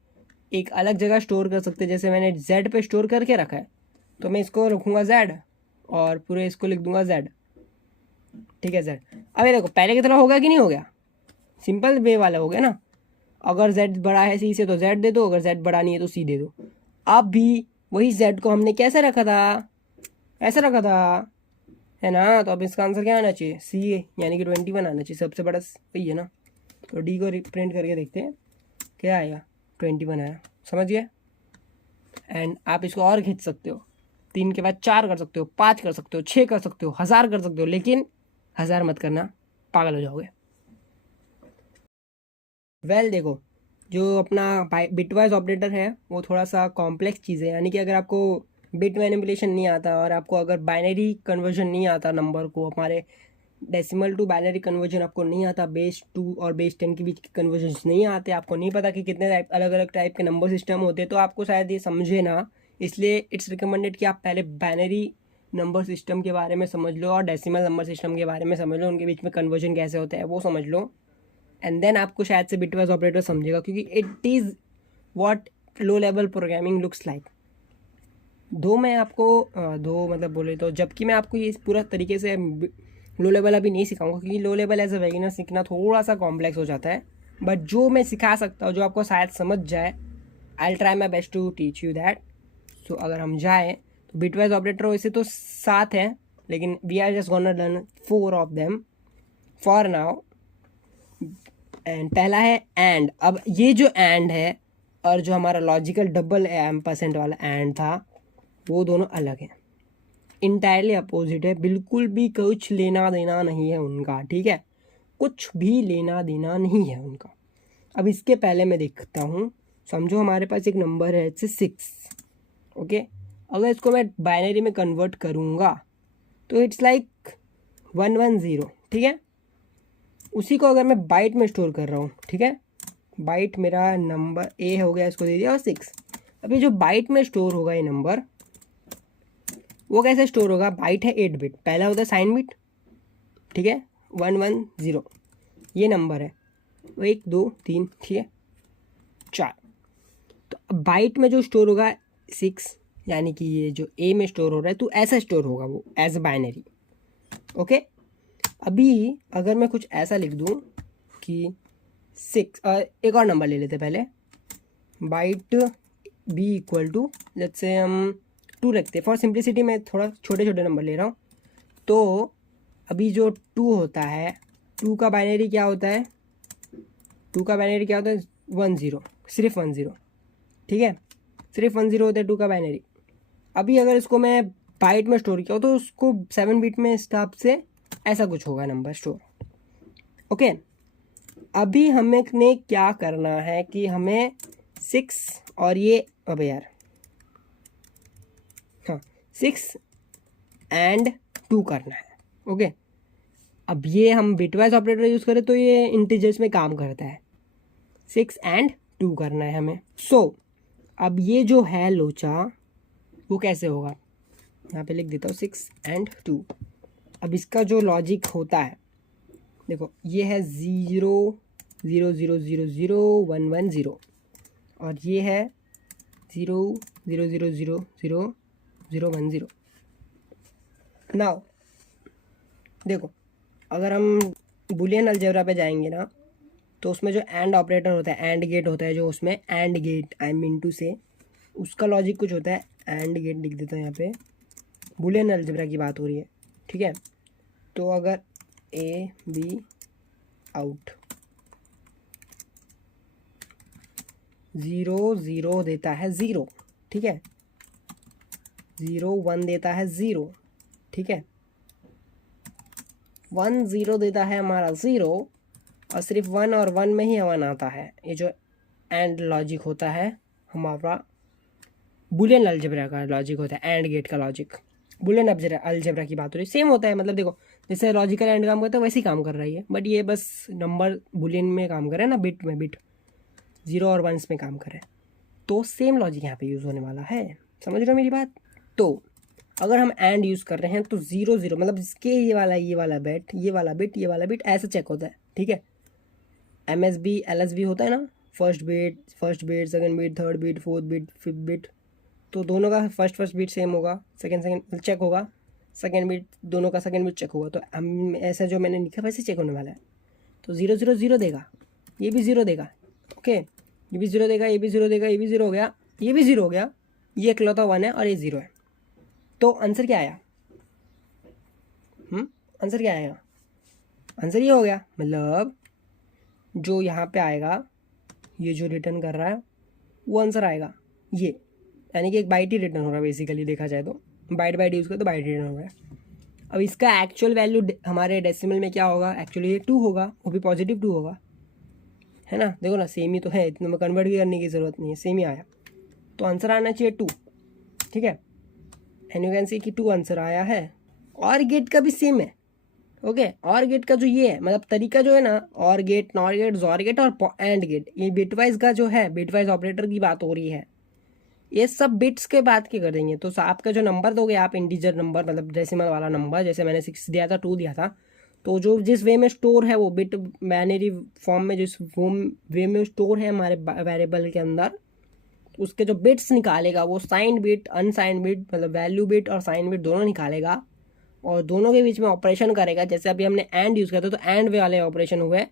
एक अलग जगह स्टोर कर सकते हैं। जैसे मैंने जेड पे स्टोर करके रखा है, तो मैं इसको रखूँगा जेड और पूरे इसको लिख दूंगा जेड, ठीक है जेड। अब ये देखो पहले की तरह होगा कि नहीं हो गया, सिंपल वे वाला हो गया ना। अगर z बड़ा है सी से तो z दे दो, अगर z बड़ा नहीं है तो c दे दो। अब भी वही z को हमने कैसे रखा था, ऐसा रखा था, है ना। तो अब इसका आंसर क्या आना चाहिए, सी, यानी कि 21 आना चाहिए, सबसे बड़ा वही है ना। तो डी को प्रिंट करके देखते हैं क्या आएगा, 21 आया, समझ गए। एंड आप इसको और खींच सकते हो, 3 के बाद 4 कर सकते हो, 5 कर सकते हो, 6 कर सकते हो, 1000 कर सकते हो, लेकिन 1000 मत करना, पागल हो जाओगे। वेल देखो, जो अपना बिटवाइज ऑपरेटर है वो थोड़ा सा कॉम्प्लेक्स चीज़ है, यानी कि अगर आपको बिट मैनिपुलेशन नहीं आता और आपको अगर बाइनरी कन्वर्जन नहीं आता, नंबर को हमारे डेसिमल टू बाइनरी कन्वर्जन आपको नहीं आता, बेस 2 और बेस 10 के बीच के कन्वर्जन नहीं आते, आपको नहीं पता कि कितने टाइप अलग अलग टाइप के नंबर सिस्टम होते हैं, तो आपको शायद ये समझे ना। इसलिए इट्स रिकमेंडेड कि आप पहले बाइनरी नंबर सिस्टम के बारे में समझ लो और डेसिमल नंबर सिस्टम के बारे में समझ लो, उनके बीच में कन्वर्जन कैसे होता है वो समझ लो, एंड देन आपको शायद से बिटवाइज ऑपरेटर समझेगा, क्योंकि it is what low level programming looks like. दो मैं आपको दो मतलब बोले तो, जबकि मैं आपको ये पूरा तरीके से लो लेवल अभी नहीं सिखाऊंगा, क्योंकि low level as a beginner सीखना थोड़ा सा कॉम्प्लेक्स हो जाता है। बट जो मैं सिखा सकता हूँ, जो आपको शायद समझ जाए, I will try my best to teach you that. So अगर हम जाए तो बिटवाइज ऑपरेटर वैसे तो 7 हैं, लेकिन we are just gonna learn 4 of them for now. And पहला है एंड। अब ये जो एंड है और जो हमारा लॉजिकल डबल एम्परसेंट वाला एंड था, वो दोनों अलग हैं, इंटायरली अपोजिट है, बिल्कुल भी कुछ लेना देना नहीं है उनका, ठीक है, कुछ भी लेना देना नहीं है उनका। अब इसके पहले मैं देखता हूँ, समझो हमारे पास एक नंबर है, इट्स 6, ओके। अगर इसको मैं बाइनरी में कन्वर्ट करूँगा तो इट्स लाइक 110, ठीक है। उसी को अगर मैं बाइट में स्टोर कर रहा हूँ, ठीक है, बाइट मेरा नंबर ए हो गया, इसको दे दिया और 6। अभी जो बाइट में स्टोर होगा ये नंबर, वो कैसे स्टोर होगा, बाइट है 8 बिट, पहला होता है साइन बिट, ठीक है, 110 ये नंबर है, 1 2 3, ठीक है, 4। तो बाइट में जो स्टोर होगा 6, यानी कि ये जो ए में स्टोर हो रहा है तो ऐसा स्टोर होगा वो एज बाइनरी, ओके। अभी अगर मैं कुछ ऐसा लिख दूं कि 6, एक और नंबर ले लेते पहले, byte b equal to, let's say हम 2 रखते, फॉर सिंप्लिसिटी मैं थोड़ा छोटे छोटे नंबर ले रहा हूँ। तो अभी जो 2 होता है, 2 का बाइनरी क्या होता है, 2 का बाइनरी क्या होता है, 10, सिर्फ 10, ठीक है, सिर्फ 10 होता है 2 का बाइनरी। अभी अगर इसको मैं बाइट में स्टोर किया तो उसको 7 बिट में स्टाफ से ऐसा कुछ होगा नंबर स्टोर, ओके। अभी हमें ने क्या करना है कि हमें 6 और ये, अबे यार, हाँ 6 एंड 2 करना है, ओके। अब ये हम बिटवाइज ऑपरेटर यूज़ करें तो ये इंटीजर्स में काम करता है, 6 एंड 2 करना है हमें। सो अब ये जो है लोचा वो कैसे होगा, यहाँ पे लिख देता हूँ 6 एंड 2। अब इसका जो लॉजिक होता है, देखो ये है 0 0 0 0 0 1 1 0 और ये है 0 0 0 0 0 0 1 0। नाउ देखो, अगर हम बुलियन अलजेब्रा पे जाएंगे ना, तो उसमें जो एंड ऑपरेटर होता है, एंड गेट होता है, जो उसमें and gate I mean to say, उसका लॉजिक कुछ होता है, एंड गेट लिख देता हूँ यहाँ पे, बुलियन अलजेब्रा की बात हो रही है, ठीक है। तो अगर ए बी आउट, 0 0 देता है 0, ठीक है। 0 1 देता है 0, ठीक है। 1 0 देता है हमारा 0, और सिर्फ 1 और 1 में ही 1 आता है। ये जो एंड लॉजिक होता है हमारा बुलियन अलजेब्रा का लॉजिक होता है, एंड गेट का लॉजिक। बुलियन अलजेब्रा की बात हो रही, सेम होता है, मतलब देखो जैसे लॉजिकल एंड काम करता है वैसे ही काम कर रही है, बट ये बस नंबर बुलियन में काम कर रहा है ना, बिट में, बिट 0 और 1 में काम कर रहा है, तो सेम लॉजिक यहाँ पे यूज़ होने वाला है। समझ रहे हो मेरी बात? तो अगर हम एंड यूज़ कर रहे हैं तो 0 0 मतलब इसके ये वाला बिट, ये वाला बिट ऐसे चेक होता है, ठीक है। MSB LSB होता है ना, first bit, second bit, third bit, fourth bit, fifth bit, तो दोनों का फर्स्ट बिट सेम होगा, सेकंड चेक होगा, सेकंड बिट दोनों का सेकंड बिट चेक होगा। तो हम ऐसा जो मैंने लिखा वैसे चेक होने वाला है। तो 0 0 0 देगा, ये भी 0 देगा, ओके, ये भी 0 देगा, ये भी 0 देगा, ये भी 0 हो गया, ये भी 0 हो गया, ये इकलौता 1 है और ये 0 है। तो आंसर क्या आया? आंसर क्या आएगा? आंसर ये हो गया, मतलब जो यहाँ पे आएगा, ये जो रिटर्न कर रहा है वो आंसर आएगा ये, यानी कि एक बाइट ही रिटर्न हो रहा है बेसिकली, देखा जाए तो बाइट यूज़ करो तो बाइट रिटर्न हो रहा है। अब इसका एक्चुअल वैल्यू हमारे डेसिमल में क्या होगा? एक्चुअली ये 2 होगा, वो भी पॉजिटिव 2 होगा, है ना। देखो ना, सेम ही तो है, इतने में कन्वर्ट भी करने की ज़रूरत नहीं है, सेम ही आया। तो आंसर आना चाहिए 2, ठीक है। एंड यू कैन सी कि 2 आंसर आया है। और गेट का भी सेम है, ओके। और गेट का जो ये है, मतलब तरीका जो है ना, और gate, nor gate, xor gate और एंड गेट, ये बिटवाइज का जो है, बिटवाइज ऑपरेटर की बात हो रही है, ये सब बिट्स के बात की कर देंगे। तो आपका जो नंबर दोगे आप, इंटीजर नंबर मतलब डेसिमल वाला नंबर, जैसे मैंने 6 दिया था, 2 दिया था, तो जो जिस वे में स्टोर है वो बिट बाइनरी फॉर्म में, जिस वे में स्टोर है हमारे वेरिएबल के अंदर, उसके जो बिट्स निकालेगा वो साइंड बिट, अनसाइंड बिट, मतलब वैल्यू बिट और साइन बिट दोनों निकालेगा, और दोनों के बीच में ऑपरेशन करेगा। जैसे अभी हमने एंड यूज़ किया था तो एंड वाले ऑपरेशन हुए,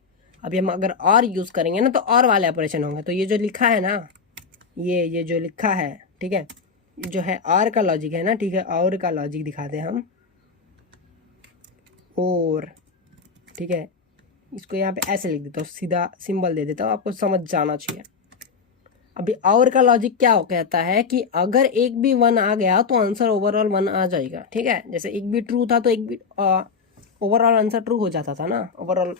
अभी हम अगर और यूज़ करेंगे ना तो और वाले ऑपरेशन होंगे। तो ये जो लिखा है ना, ये जो लिखा है, ठीक है, जो है और का लॉजिक है ना, ठीक है, और का लॉजिक दिखाते हैं हम, और ठीक है, इसको यहाँ पे ऐसे लिख देता हूँ, सीधा सिंबल दे देता हूँ, आपको समझ जाना चाहिए। अभी और का लॉजिक क्या हो कहता है कि अगर एक भी 1 आ गया तो आंसर ओवरऑल 1 आ जाएगा, ठीक है। जैसे एक भी ट्रू था तो एक भी ओवरऑल आंसर ट्रू हो जाता था ना, overall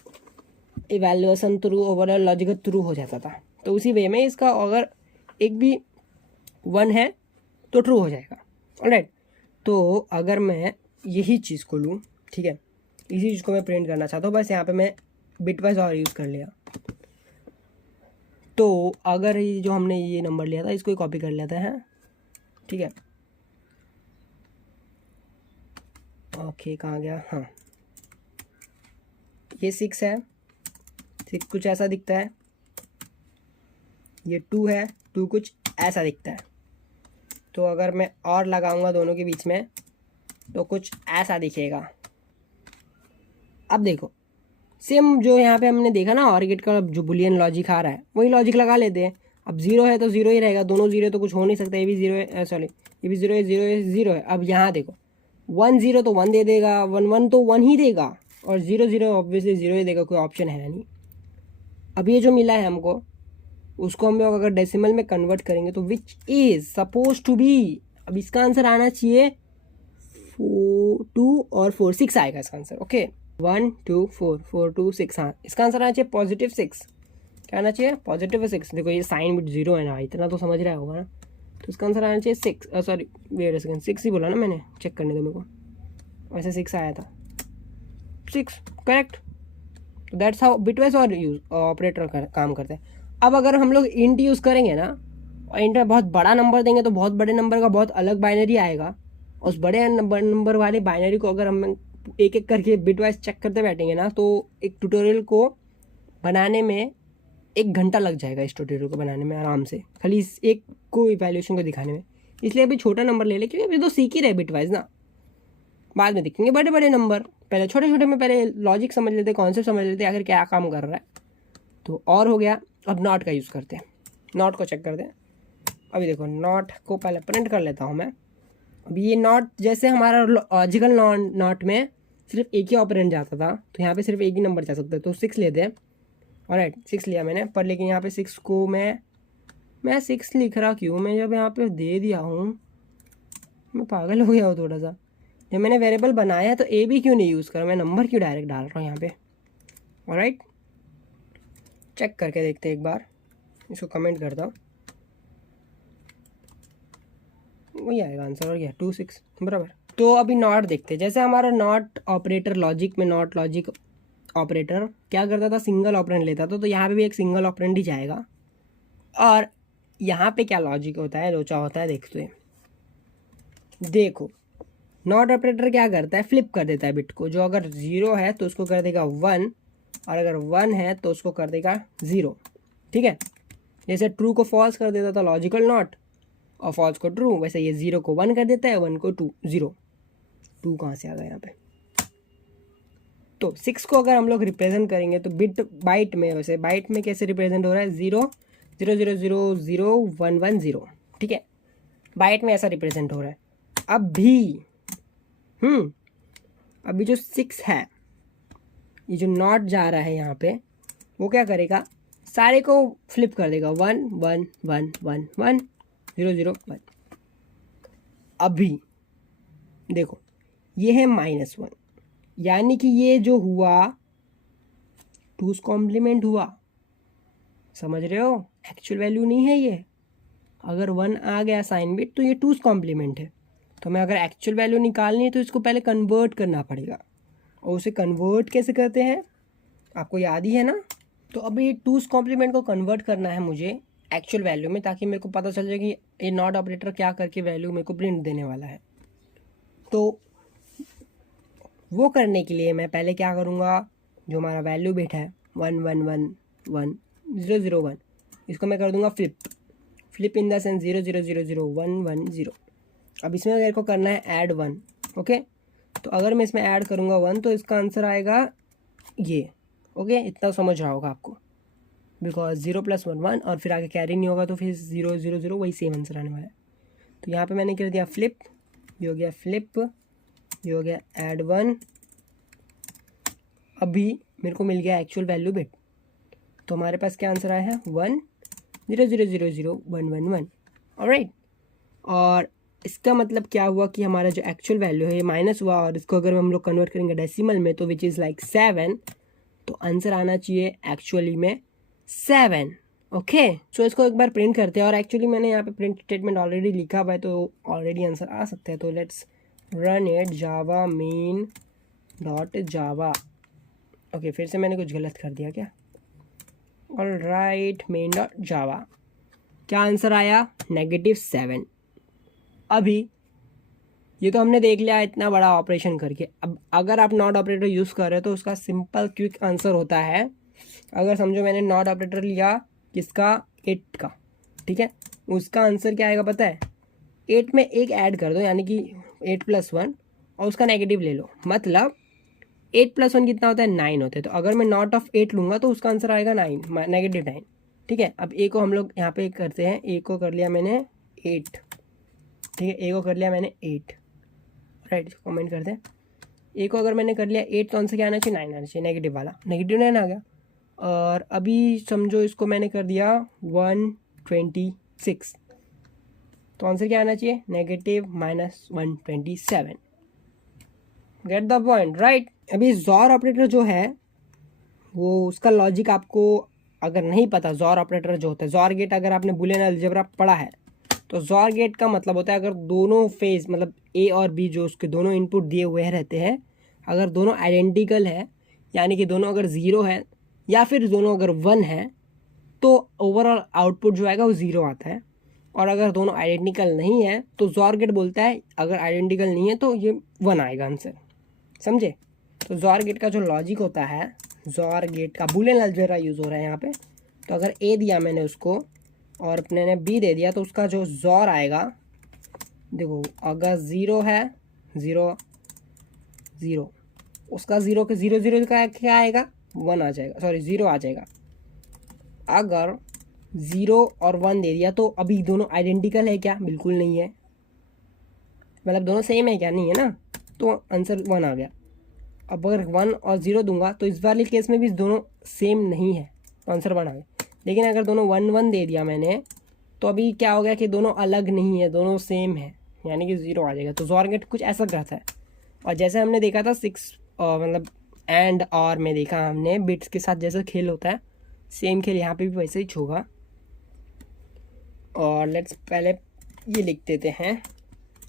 evaluation true, overall logic true हो जाता था। तो उसी वे में इसका अगर एक भी 1 है तो ट्रू हो जाएगा, ऑलराइट। तो अगर मैं यही चीज़ को लूँ, ठीक है, इसी चीज़ को मैं प्रिंट करना चाहता हूँ, बस यहाँ पे मैं बिटवाइज और यूज़ कर लिया। तो अगर ये जो हमने ये नंबर लिया था इसको ही कॉपी कर लेते हैं, ठीक है, ओके, कहाँ गया? हाँ, ये 6 है, 6 कुछ ऐसा दिखता है, ये 2 है, 2 कुछ ऐसा दिखता है। तो अगर मैं और लगाऊंगा दोनों के बीच में तो कुछ ऐसा दिखेगा। अब देखो, सेम जो यहाँ पे हमने देखा ना, और गेट का जो बुलियन लॉजिक आ रहा है वही लॉजिक लगा लेते हैं। अब 0 है तो 0 ही रहेगा, दोनों 0 तो कुछ हो नहीं सकता, ये भी 0 है, सॉरी ये भी 0 है, 0 है, 0 है। अब यहाँ देखो, 1 0 तो 1 दे देगा, 1 1 तो 1 ही देगा, और 0 0 ऑब्वियसली 0 ही देगा, कोई ऑप्शन है नहीं। अब ये जो मिला है हमको, उसको हम लोग अगर डेसिमल में कन्वर्ट करेंगे तो which is suppose to be, अब इसका आंसर आना चाहिए 2 और 4, 6 आएगा इसका आंसर, ओके। 1 2 4 4 2 6, हाँ, इसका आंसर आना चाहिए पॉजिटिव 6। क्या आना चाहिए? पॉजिटिव 6। देखो ये साइन बिट 0 है ना, इतना तो समझ रहा होगा ना, तो इसका आंसर आना चाहिए 6, सॉरी वेट अ सेकंड, 6 ही बोला ना मैंने, चेक करने दो मेरे को, वैसे 6 आया था, 6 करेक्ट। तो दैट्स हाउ बिटवाइज और यूज ऑपरेटर काम करते हैं। अब अगर हम लोग इंट यूज़ करेंगे ना, और इंट में बहुत बड़ा नंबर देंगे तो बहुत बड़े नंबर का बहुत अलग बाइनरी आएगा, उस बड़े नंबर वाले बाइनरी को अगर हम एक एक करके बिटवाइज चेक करते बैठेंगे ना, तो एक ट्यूटोरियल को बनाने में 1 घंटा लग जाएगा, इस ट्यूटोरियल को बनाने में आराम से, खाली इस एक को इवैल्यूएशन को दिखाने में। इसलिए अभी छोटा नंबर ले ले, क्योंकि अभी तो सीख ही रहे बिटवाइज ना, बाद में दिखेंगे बड़े बड़े नंबर, पहले छोटे छोटे में पहले लॉजिक समझ लेते, कॉन्सेप्ट समझ लेते, आखिर क्या काम कर रहा है। तो और हो गया। अब नॉट का यूज़ करते हैं, नॉट को चेक करते हैं। अभी देखो, नॉट को पहले प्रिंट कर लेता हूँ मैं। अभी ये नॉट, जैसे हमारा लॉजिकल नॉट में सिर्फ एक ही ऑपरेंड जाता था, तो यहाँ पे सिर्फ एक ही नंबर जा सकता है, तो 6 लेते हैं, ऑलराइट 6 लिया मैंने, पर लेकिन यहाँ पे 6 को मैं मैं 6 लिख रहा क्यों, मैं जब यहाँ पे दे दिया हूँ, मैं पागल हो गया हूँ थोड़ा सा। जब मैंने वेरिएबल बनाया है तो ए बी क्यों नहीं यूज़ करा, मैं नंबर क्यों डायरेक्ट डाल रहा हूँ यहाँ पे। ऑलराइट, चेक करके देखते हैं एक बार, इसको कमेंट करता हूँ, वही आएगा आंसर। और क्या 2 6 बराबर। तो अभी नॉट देखते हैं। जैसे हमारा नॉट ऑपरेटर लॉजिक में, नॉट लॉजिक ऑपरेटर क्या करता था, सिंगल ऑपरेंड लेता था, तो यहाँ पे भी एक सिंगल ऑपरेंड ही जाएगा। और यहाँ पे क्या लॉजिक होता है, लोचा होता है, देखते हैं। देखो नॉट ऑपरेटर क्या करता है, फ्लिप कर देता है बिट को। जो अगर 0 है तो उसको कर देगा 1, और अगर 1 है तो उसको कर देगा 0। ठीक है, जैसे ट्रू को फॉल्स कर देता था लॉजिकल नॉट, और फॉल्स को ट्रू, वैसे ये 0 को 1 कर देता है, 1 को 2। 2 कहाँ से आ गया यहाँ पे। तो 6 को अगर हम लोग रिप्रेजेंट करेंगे तो बिट बाइट में, वैसे बाइट में कैसे रिप्रेजेंट हो रहा है, 0 0 0 0 0 1 1 0। ठीक है, बाइट में ऐसा रिप्रेजेंट हो रहा है। अभी जो 6 है, ये जो नॉट जा रहा है यहाँ पे, वो क्या करेगा, सारे को फ्लिप कर देगा, 1 1 1 1 1 0 0 1। अभी देखो ये है -1, यानी कि ये जो हुआ 2's कॉम्प्लीमेंट हुआ, समझ रहे हो, एक्चुअल वैल्यू नहीं है ये। अगर 1 आ गया साइन बिट तो ये 2's कॉम्प्लीमेंट है। तो मैं अगर एक्चुअल वैल्यू निकालनी है तो इसको पहले कन्वर्ट करना पड़ेगा, और उसे कन्वर्ट कैसे करते हैं आपको याद ही है ना। तो अभी 2's कॉम्प्लीमेंट को कन्वर्ट करना है मुझे एक्चुअल वैल्यू में, ताकि मेरे को पता चल जाए कि ये नॉट ऑपरेटर क्या करके वैल्यू मेरे को प्रिंट देने वाला है। तो वो करने के लिए मैं पहले क्या करूँगा, जो हमारा वैल्यू बिट है 1 1 1 1 0 0 1, इसको मैं कर दूँगा फ्लिप इन द सेंस 0 0 0 0 1 1 0। अब इसमें मेरे को करना है ऐड 1। ओके, तो अगर मैं इसमें ऐड करूँगा 1 तो इसका आंसर आएगा ये। ओके, इतना समझ रहा होगा आपको, बिकॉज 0 + 1 1, और फिर आगे कैरी नहीं होगा तो फिर 0 0 0 वही सेम आंसर आने वाला है। तो यहाँ पे मैंने कर दिया फ्लिप, ये हो गया फ्लिप, ये हो गया ऐड 1। अभी मेरे को मिल गया एक्चुअल वैल्यू बिट, तो हमारे पास क्या आंसर आया है 1 0 0 0 0 1 1 1। ऑलराइट, और इसका मतलब क्या हुआ कि हमारा जो एक्चुअल वैल्यू है ये माइनस हुआ, और इसको अगर हम लोग कन्वर्ट करेंगे डेसिमल में तो विच इज़ लाइक 7, तो आंसर आना चाहिए एक्चुअली में 7। ओके, सो इसको एक बार प्रिंट करते हैं, और एक्चुअली मैंने यहाँ पे प्रिंट स्टेटमेंट ऑलरेडी लिखा हुआ है तो ऑलरेडी आंसर आ सकता है। तो let's run it Java main dot Java. Okay, फिर से मैंने कुछ गलत कर दिया क्या। ऑलराइट, मेन डॉट जावा, क्या आंसर आया, -7। अभी ये तो हमने देख लिया इतना बड़ा ऑपरेशन करके। अब अगर आप नॉट ऑपरेटर यूज़ कर रहे हो तो उसका सिंपल क्विक आंसर होता है, अगर समझो मैंने नॉट ऑपरेटर लिया किसका, 8 का, ठीक है, उसका आंसर क्या आएगा पता है, 8 में एक ऐड कर दो, यानी कि 8 + 1, और उसका नेगेटिव ले लो, मतलब 8 + 1 कितना होता है, 9 होता है। तो अगर मैं नॉट ऑफ 8 लूँगा तो उसका आंसर आएगा 9, -9। ठीक है, अब ए को हम लोग यहाँ पे करते हैं, ए को कर लिया मैंने 8, ठीक है, ए को कर लिया मैंने 8। राइट, कमेंट करते हैं, ए को अगर मैंने कर लिया 8 तो आंसर क्या आना चाहिए, 9 आना चाहिए, नेगेटिव वाला, -9 आ गया। और अभी समझो इसको मैंने कर दिया 126, तो आंसर क्या आना चाहिए, -127। Get the point, right. अभी जॉर ऑपरेटर जो है वो, उसका लॉजिक आपको अगर नहीं पता, जॉर ऑपरेटर जो होता है, जॉर गेट अगर आपने बुलियन अलजेब्रा पढ़ा है तो जॉर गेट का मतलब होता है अगर दोनों फेज, मतलब ए और बी जो उसके दोनों इनपुट दिए हुए रहते हैं, अगर दोनों आइडेंटिकल है, यानी कि दोनों अगर 0 है या फिर दोनों अगर 1 है, तो ओवरऑल आउटपुट जो आएगा वो 0 आता है। और अगर दोनों आइडेंटिकल नहीं है तो जॉर गेट बोलता है अगर आइडेंटिकल नहीं है तो ये 1 आएगा आंसर, समझे। तो जॉर गेट का जो लॉजिक होता है, जॉर गेट का बुलियन अलजेब्रा यूज़ हो रहा है यहाँ पे। तो अगर ए दिया मैंने उसको और अपने ने बी दे दिया, तो उसका जो जॉर आएगा, देखो अगर 0 है, 0 0, उसका 0 के 0 0 का क्या आएगा, 1 आ जाएगा, सॉरी 0 आ जाएगा। अगर 0 और 1 दे दिया तो अभी दोनों आइडेंटिकल है क्या, बिल्कुल नहीं है, मतलब दोनों सेम है क्या, नहीं है ना, तो आंसर 1 आ गया। अब अगर 1 और 0 दूंगा तो इस वाले केस में भी दोनों सेम नहीं है, तो आंसर 1 आ गया। लेकिन अगर दोनों 1 1 दे दिया मैंने तो अभी क्या हो गया कि दोनों अलग नहीं है, दोनों सेम है, यानी कि 0 आ जाएगा। तो जॉर गेट कुछ ऐसा करता है। और जैसे हमने देखा था 6 मतलब एंड और में देखा हमने बिट्स के साथ जैसा खेल होता है, सेम खेल यहाँ पे भी वैसे ही होगा। और लेट्स पहले ये लिख देते हैं।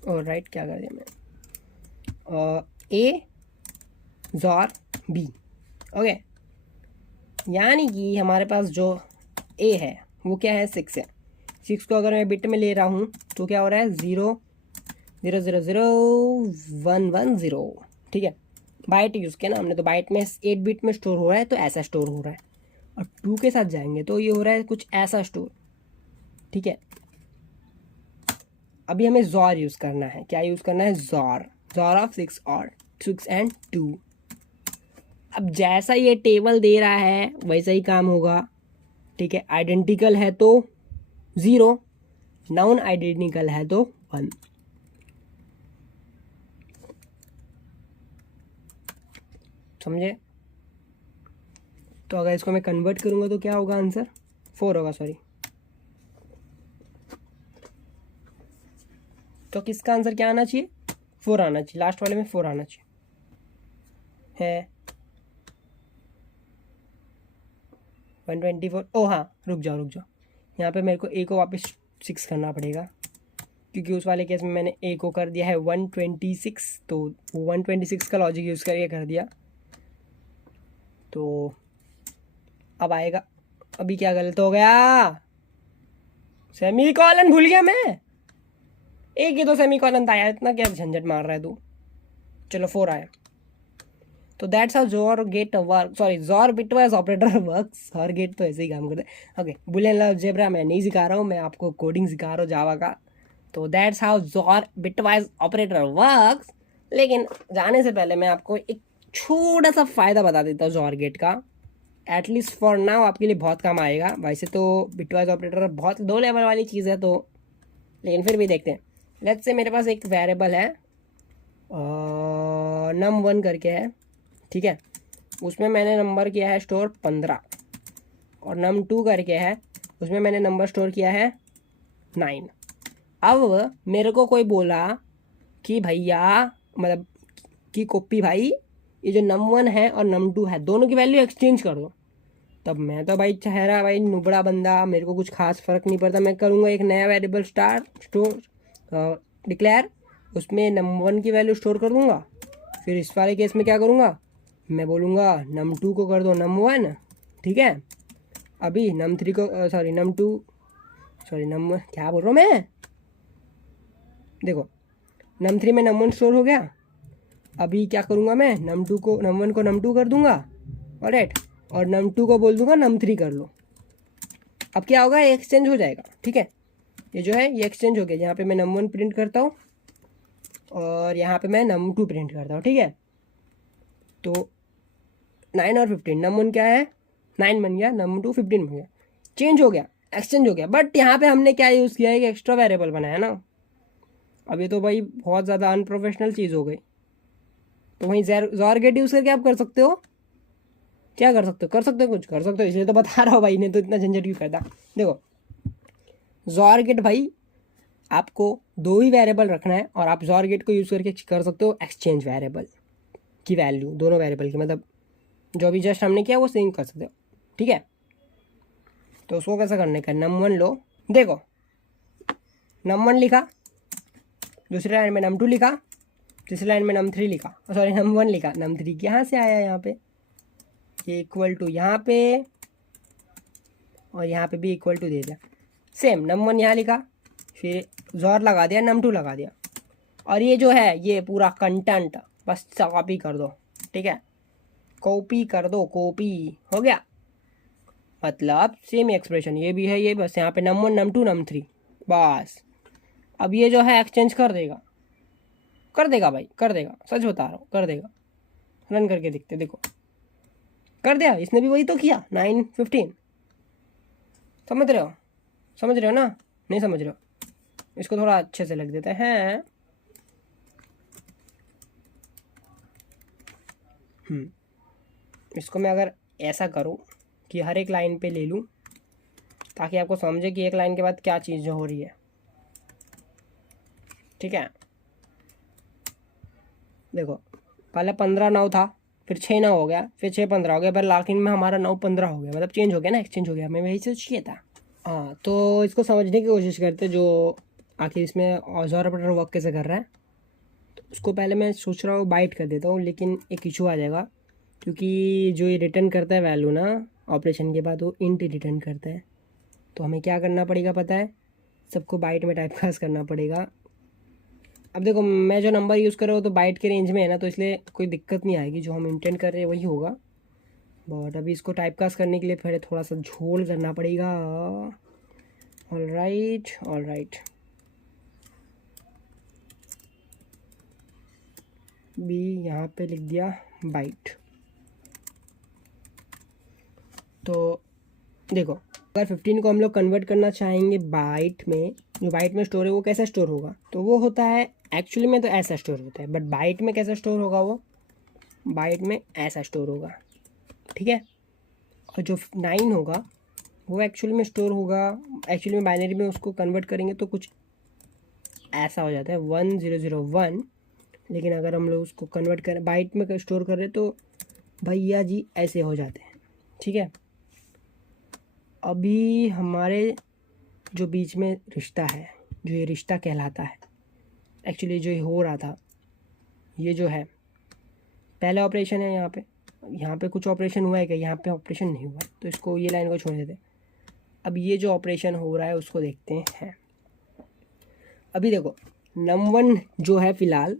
और राइट क्या कर दिया मैं, ए जॉर बी। ओके, यानी कि हमारे पास जो ए है वो क्या है, 6 है। 6 को अगर मैं बिट में ले रहा हूँ तो क्या हो रहा है, 0 0 0 0 1 1 0। ठीक है, बाइट यूज़ किया ना हमने, तो बाइट में 8 बिट में स्टोर हो रहा है तो ऐसा स्टोर हो रहा है। और 2 के साथ जाएंगे तो ये हो रहा है कुछ ऐसा स्टोर। ठीक है, अभी हमें जॉर यूज़ करना है। क्या यूज़ करना है, जॉर, जॉर ऑफ 6 और 6 एंड 2। अब जैसा ये टेबल दे रहा है वैसा ही काम होगा। ठीक है, आइडेंटिकल है तो 0, नॉन आइडेंटिकल है तो 1। समझे? तो अगर इसको मैं कन्वर्ट करूंगा तो क्या होगा, आंसर 4 होगा, सॉरी। तो किसका आंसर क्या आना चाहिए, 4 आना चाहिए, लास्ट वाले में 4 आना चाहिए है 124। ओ हाँ, रुक जाओ, यहाँ पे मेरे को ए को वापस 6 करना पड़ेगा, क्योंकि उस वाले केस में मैंने ए को कर दिया है 126, तो 126 का लॉजिक यूज़ करके कर दिया। तो अब आएगा, अभी क्या गलत हो गया, सेमी कॉलन भूल गया मैं, एक ही तो सेमी कॉलन था यार, इतना क्या झंझट मार रहा है तू। चलो 4 आया। तो दैट्स हाउ जोर गेट वर्क, सॉरी जोर बिटवाइज ऑपरेटर वर्क्स। और गेट तो ऐसे ही काम करता है। ओके, बुलियन अलजेब्रा मैं नहीं सिखा रहा हूँ, मैं आपको कोडिंग सिखा रहा हूँ जावा का। तो दैट्स हाउ जोर बिटवाइज ऑपरेटर वर्क्स। लेकिन जाने से पहले मैं आपको एक छोटा सा फ़ायदा बता देता हूँ जोर गेट का, एटलीस्ट फॉर नाउ आपके लिए बहुत काम आएगा। वैसे तो बिटवाइज ऑपरेटर बहुत लो लेवल वाली चीज़ है, तो लेकिन फिर भी देखते हैं। लेट्स से मेरे पास एक वेरिएबल है num1 करके है। ठीक है, उसमें मैंने नंबर किया है स्टोर 15, और num2 करके है, उसमें मैंने नंबर स्टोर किया है 9। अब मेरे को कोई बोला कि भैया, मतलब कि कॉपी भाई, ये जो num1 है और num2 है दोनों की वैल्यू एक्सचेंज कर दो। तब मैं तो भाई चेहरा भाई नुबड़ा बंदा, मेरे को कुछ खास फ़र्क नहीं पड़ता, मैं करूँगा एक नया वेरिएबल स्टोर डिक्लेयर, उसमें num1 की वैल्यू स्टोर कर दूँगा। फिर इस वाले केस में क्या करूँगा, मैं बोलूँगा num2 को कर दो num1। ठीक है, अभी num3 को सॉरी num2 सॉरी num क्या बोल रहा हूँ मैं, देखो num3 में num1 स्टोर हो गया। अभी क्या करूँगा मैं, num2 को num1 को num2 कर दूँगा, ऑलराइट, और num2 को बोल दूँगा num3 कर लो। अब क्या होगा, एक्सचेंज हो जाएगा। ठीक है, ये जो है ये एक्सचेंज हो गया, यहाँ पे मैं num1 प्रिंट करता हूँ और यहाँ पे मैं num2 प्रिंट करता हूँ। ठीक है, तो 9 और 15, num1 क्या है 9 बन गया, num2 15 बन गया, चेंज हो गया, एक्सचेंज हो गया। बट यहाँ पे हमने क्या यूज़ किया है कि एक्स्ट्रा वेरिएबल बनाया ना। अब ये तो भाई बहुत ज़्यादा अनप्रोफेशनल चीज़ हो गई। तो वहीं जॉर गेट यूज़ करके आप कर सकते हो, क्या कर सकते हो, कर सकते हो, कुछ कर सकते हो, इसलिए तो बता रहा हूँ भाई, ने तो इतना झंझट क्यों करता। देखो जॉर गेट भाई, आपको 2 ही वेरिएबल रखना है और आप जॉर गेट को यूज़ करके कर सकते हो एक्सचेंज वेरिएबल की वैल्यू, दोनों वेरिएबल की, मतलब जो भी जस्ट हमने किया वो सेम कर सकते हो। ठीक है, तो उसको कैसा करने का, num1 लो, देखो num1 लिखा, दूसरी लाइन में num2 लिखा, तीसरी लाइन में num3 लिखा, सॉरी num1 लिखा, num3 यहाँ से आया यहाँ पे, ये इक्वल टू यहाँ पे, और यहाँ पे भी इक्वल टू दे दिया, सेम num1 यहाँ लिखा, फिर जॉर लगा दिया, num2 लगा दिया, और ये जो है ये पूरा कंटेंट बस कॉपी कर दो। ठीक है, कॉपी कर दो, कॉपी हो गया, मतलब सेम एक्सप्रेशन ये भी है ये, बस यहाँ पे num1 num2 num3 बस। अब ये जो है एक्सचेंज कर देगा, कर देगा भाई, कर देगा, सच बता रहा हूँ, कर देगा। रन करके देखते, देखो कर दिया, इसने भी वही तो किया 9 15। समझ रहे हो, समझ रहे हो ना, नहीं समझ रहे हो, इसको थोड़ा अच्छे से लिख देते हैं। इसको मैं अगर ऐसा करूँ कि हर एक लाइन पे ले लूँ ताकि आपको समझे कि एक लाइन के बाद क्या चीज़ हो रही है। ठीक है, देखो पहले 15 9 था, फिर 6 9 हो गया, फिर 6 15 हो गया, फिर लाकिन में हमारा 9 15 हो गया, मतलब चेंज हो गया ना, एक्सचेंज हो गया। हमें वही से चाहिए था। हाँ, तो इसको समझने की कोशिश करते जो आखिर इसमें ऑज़र ऑपरेटर वर्क कैसे कर रहा है। तो उसको पहले मैं सोच रहा हूँ बाइट कर देता हूँ, लेकिन एक इशू आ जाएगा, क्योंकि जो ये रिटर्न करता है वैल्यू ना ऑपरेशन के बाद, वो इंट रिटर्न करता है। तो हमें क्या करना पड़ेगा पता है, सबको बाइट में टाइपकास्ट करना पड़ेगा। अब देखो मैं जो नंबर यूज़ कर रहा हूँ तो बाइट के रेंज में है ना, तो इसलिए कोई दिक्कत नहीं आएगी, जो हम इंटेंट कर रहे हैं वही होगा। बट अभी इसको टाइपकास्ट करने के लिए पहले थोड़ा सा झोल करना पड़ेगा। All right all right, b यहाँ पे लिख दिया बाइट। तो देखो अगर 15 को हम लोग कन्वर्ट करना चाहेंगे बाइट में, जो बाइट में स्टोर है वो कैसा स्टोर होगा, तो वो होता है एक्चुअली में तो ऐसा स्टोर होता है, बट बाइट में कैसा स्टोर होगा, वो बाइट में ऐसा स्टोर होगा। ठीक है, और जो 9 होगा वो एक्चुअली में स्टोर होगा, एक्चुअली में बाइनरी में उसको कन्वर्ट करेंगे तो कुछ ऐसा हो जाता है 1001, लेकिन अगर हम लोग उसको कन्वर्ट करें बाइट में स्टोर कर रहे तो भैया जी ऐसे हो जाते हैं। ठीक है, अभी हमारे जो बीच में रिश्ता है, जो ये रिश्ता कहलाता है, एक्चुअली जो ये हो रहा था, ये जो है पहला ऑपरेशन है, यहाँ पे कुछ ऑपरेशन हुआ है क्या, यहाँ पे ऑपरेशन नहीं हुआ, तो इसको ये लाइन को छोड़ देते। अब ये जो ऑपरेशन हो रहा है उसको देखते हैं। अभी देखो num1 जो है फ़िलहाल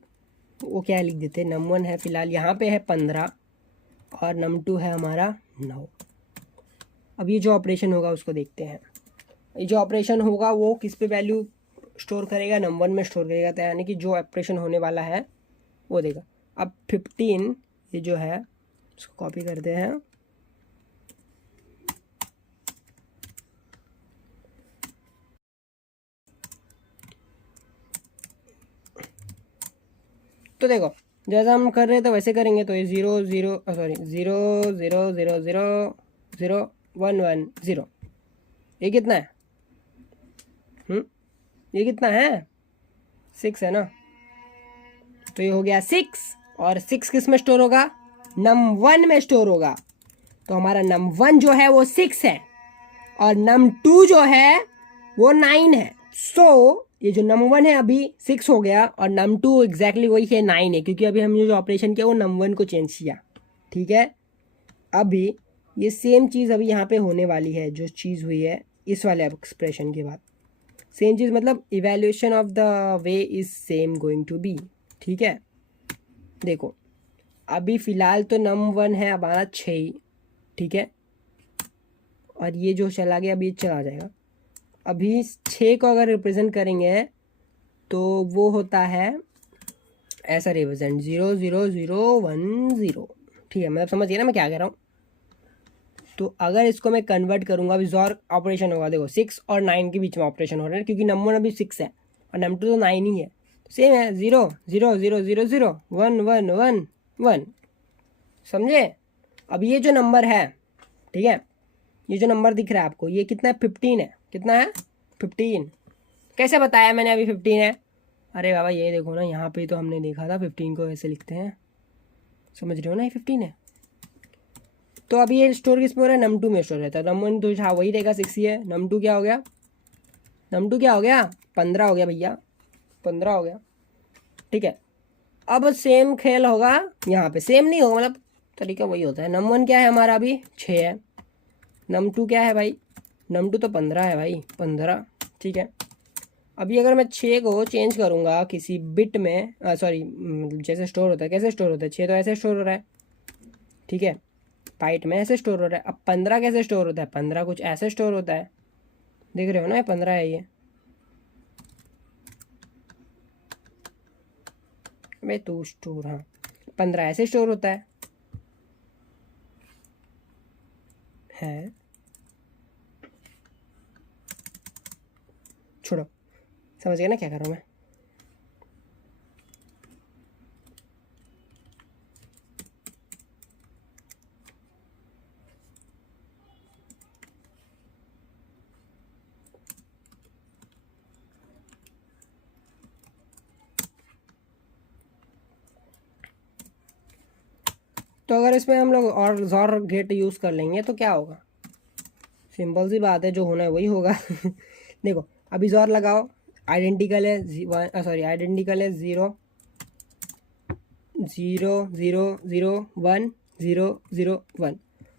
वो क्या लिख देते हैं, num1 है फ़िलहाल यहाँ पे है 15 और num2 है हमारा 9। अब ये जो ऑपरेशन होगा उसको देखते हैं। ये जो ऑपरेशन होगा वो किस पे वैल्यू स्टोर करेगा, num1 में स्टोर करेगा, तो यानी कि जो ऑपरेशन होने वाला है वो देगा। अब 15 ये जो है इसको कॉपी करते हैं, तो देखो जैसा हम कर रहे थे वैसे करेंगे, तो ये 0 0 सॉरी 0 0 0 0 0 1 1 0, ये कितना है, ये कितना है 6 है ना, तो ये हो गया 6, और 6 किस में स्टोर होगा, num1 में स्टोर होगा। तो हमारा num1 जो है वो 6 है और num2 जो है वो 9 है। सो ये जो num1 है अभी 6 हो गया और num2 एग्जैक्टली वही है 9 है, क्योंकि अभी हमने जो ऑपरेशन किया वो num1 को चेंज किया। ठीक है, अभी ये सेम चीज़ अभी यहाँ पे होने वाली है, जो चीज़ हुई है इस वाले एक्सप्रेशन के बाद, सेम चीज़, मतलब evaluation of the way is same going to be. ठीक है, देखो अभी फ़िलहाल तो num1 है हमारा 6, ठीक है, और ये जो चला गया अभी चला जाएगा। अभी 6 को अगर रिप्रेजेंट करेंगे तो वो होता है ऐसा रिप्रेजेंट 0 0 0 1 0। ठीक है, मतलब समझिए ना मैं क्या कह रहा हूँ। तो अगर इसको मैं कन्वर्ट करूँगा, अभी जोर ऑपरेशन होगा, देखो 6 और 9 के बीच में ऑपरेशन हो रहा है, क्योंकि num1 अभी 6 है और num2 तो 9 ही है, सेम है 0 0 0 0 0 1 1 1 1। समझे। अब ये जो नंबर है, ठीक है, ये जो नंबर दिख रहा है आपको, ये कितना है, 15 है। कितना है, 15। कैसे बताया मैंने अभी 15 है, अरे बाबा ये देखो ना, यहाँ पे तो हमने देखा था 15 को ऐसे लिखते हैं, समझ रहे हो ना, ये 15 है। तो अभी ये स्टोर किस में हो रहा है, num2 में स्टोर रहता है। num1 तो हाँ वही रहेगा 6 ही है। num2 क्या हो गया, num2 क्या हो गया, 15 हो गया भैया, 15 हो गया। ठीक है, अब सेम खेल होगा यहाँ पे, सेम नहीं होगा, मतलब तरीका वही होता है। num1 क्या है हमारा अभी 6 है, num2 क्या है भाई, num2 तो 15 है भाई, 15। ठीक है, अभी अगर मैं 6 को चेंज करूँगा किसी बिट में, सॉरी जैसे स्टोर होता है, कैसे स्टोर होता है, 6 तो ऐसे स्टोर हो रहा है, ठीक है, बाइट में ऐसे स्टोर हो रहा है। अब 15 कैसे स्टोर होता है, 15 कुछ ऐसे स्टोर होता है, देख रहे हो ना, ये 15 है ये, भाई तू स्टोर, हाँ 15 ऐसे स्टोर होता है छोड़ो, समझ गया ना क्या कर रहा हूँ मैं। तो अगर इसमें हम लोग और जॉर गेट यूज़ कर लेंगे तो क्या होगा, सिंपल सी बात है, जो होना है वही होगा। देखो अभी जॉर लगाओ, आइडेंटिकल है आइडेंटिकल है 0 0 0 0 1 0 0 1।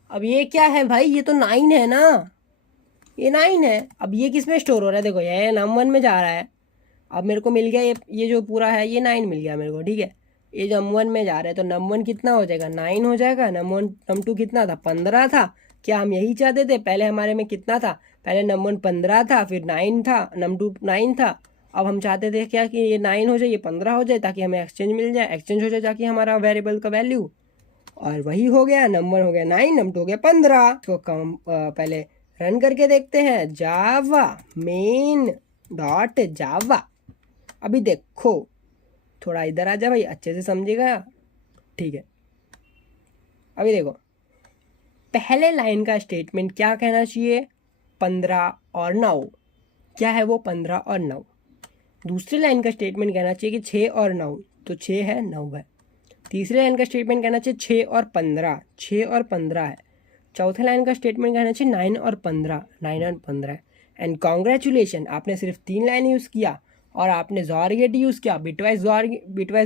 अब ये क्या है भाई, ये तो 9 है ना, ये 9 है। अब ये किस में स्टोर हो रहा है, देखो ये नम1 में जा रहा है। अब मेरे को मिल गया ये जो पूरा है ये 9 मिल गया मेरे को, ठीक है। ये जो नम1 में जा रहा है तो नम1 कितना हो जाएगा, 9 हो जाएगा। नम1 नम2 कितना था, 15 था। क्या हम यही चाहते थे, पहले हमारे में कितना था, पहले नम1 15 था, फिर 9 था, नम2 9 था। अब हम चाहते थे क्या कि ये 9 हो जाए, ये 15 हो जाए, ताकि हमें एक्सचेंज मिल जाए, एक्सचेंज हो जाए ताकि हमारा वेरिएबल का वैल्यू, और वही हो गया। नंबर हो गया 9, नम2 हो गया 15। तो पहले रन करके देखते हैं, जावा मेन डॉट जावा। अभी देखो, थोड़ा इधर आ जा भाई, अच्छे से समझेगा, ठीक है। अभी देखो पहले लाइन का स्टेटमेंट क्या कहना चाहिए, 15 और 9। क्या है वो, 15 और 9। दूसरी लाइन का स्टेटमेंट कहना चाहिए कि 6 और 9, तो 6 है 9 है। तीसरी लाइन का स्टेटमेंट कहना चाहिए 6 और 15, 6 और 15 है। चौथे लाइन का स्टेटमेंट कहना चाहिए 9 और 15, 9 और 15 है। एंड कॉन्ग्रेचुलेशन, आपने सिर्फ 3 लाइन यूज़ किया और आपने जॉर गेट यूज़ किया, बिटवाइज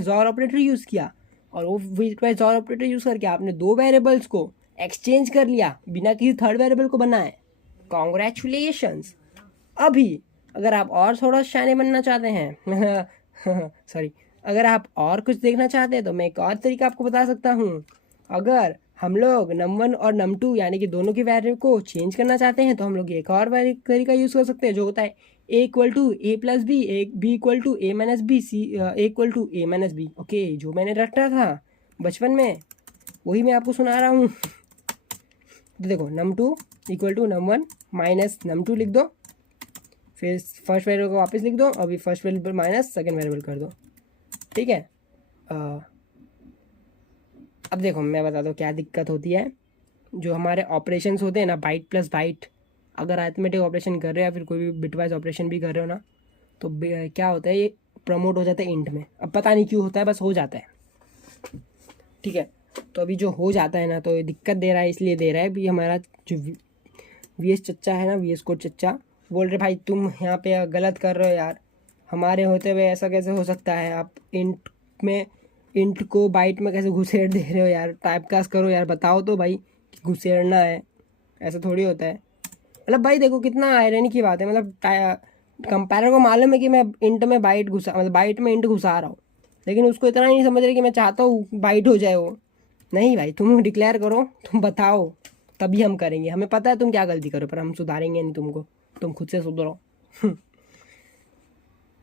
जॉर ऑपरेटर यूज़ किया, और वो बिटवाइज जॉर ऑपरेटर यूज़ करके आपने 2 वेरिएबल्स को एक्सचेंज कर लिया बिना किसी थर्ड वेरिएबल को बनाए। कॉन्ग्रेचुलेशंस। अभी अगर आप और थोड़ा शाने बनना चाहते हैं सॉरी, अगर आप और कुछ देखना चाहते हैं तो मैं एक और तरीका आपको बता सकता हूँ। अगर हम लोग num1 और num2 यानी कि दोनों की वैल्यू को चेंज करना चाहते हैं तो हम लोग एक और तरीका यूज़ कर सकते हैं, जो होता है a equal to a plus b, b equal to a minus b, a equal to a minus b. Okay, जो मैंने रटा था बचपन में वही मैं आपको सुना रहा हूँ। तो देखो num2 equal to num1 minus num2 लिख दो, फिर फर्स्ट वेरिएबल को वापस लिख दो, अभी first variable minus second variable कर दो, ठीक है। अब देखो मैं बता दूँ क्या दिक्कत होती है। जो हमारे ऑपरेशंस होते हैं ना, बाइट प्लस बाइट, अगर अरिथमेटिक ऑपरेशन कर रहे हो या फिर कोई भी बिटवाइज ऑपरेशन भी कर रहे हो ना, तो क्या होता है, ये प्रमोट हो जाता है इंट में। अब पता नहीं क्यों होता है, बस हो जाता है, ठीक है। तो अभी जो हो जाता है ना, तो ये दिक्कत दे रहा है, इसलिए दे रहा है भी हमारा जो VS चच्चा है ना, VS कोड चच्चा बोल रहे भाई तुम यहाँ पे गलत कर रहे हो यार, हमारे होते हुए ऐसा कैसे हो सकता है, आप इंट को बाइट में कैसे घुसेड़ दे रहे हो यार, टाइपकास्ट करो यार, बताओ तो भाई कि घुसेड़ना है, ऐसा थोड़ी होता है। मतलब भाई देखो कितना आयरनी की बात है, मतलब कंपायरर को मालूम है कि मैं इंट में बाइट मतलब बाइट में इंट घुसा रहा हूँ, लेकिन उसको इतना नहीं समझ रहे कि मैं चाहता हूँ बाइट हो जाए वो। नहीं भाई, तुम डिक्लेयर करो, तुम बताओ, तभी हम करेंगे। हमें पता है तुम क्या गलती करो, पर हम सुधारेंगे नहीं तुमको, तुम खुद से सुधरो।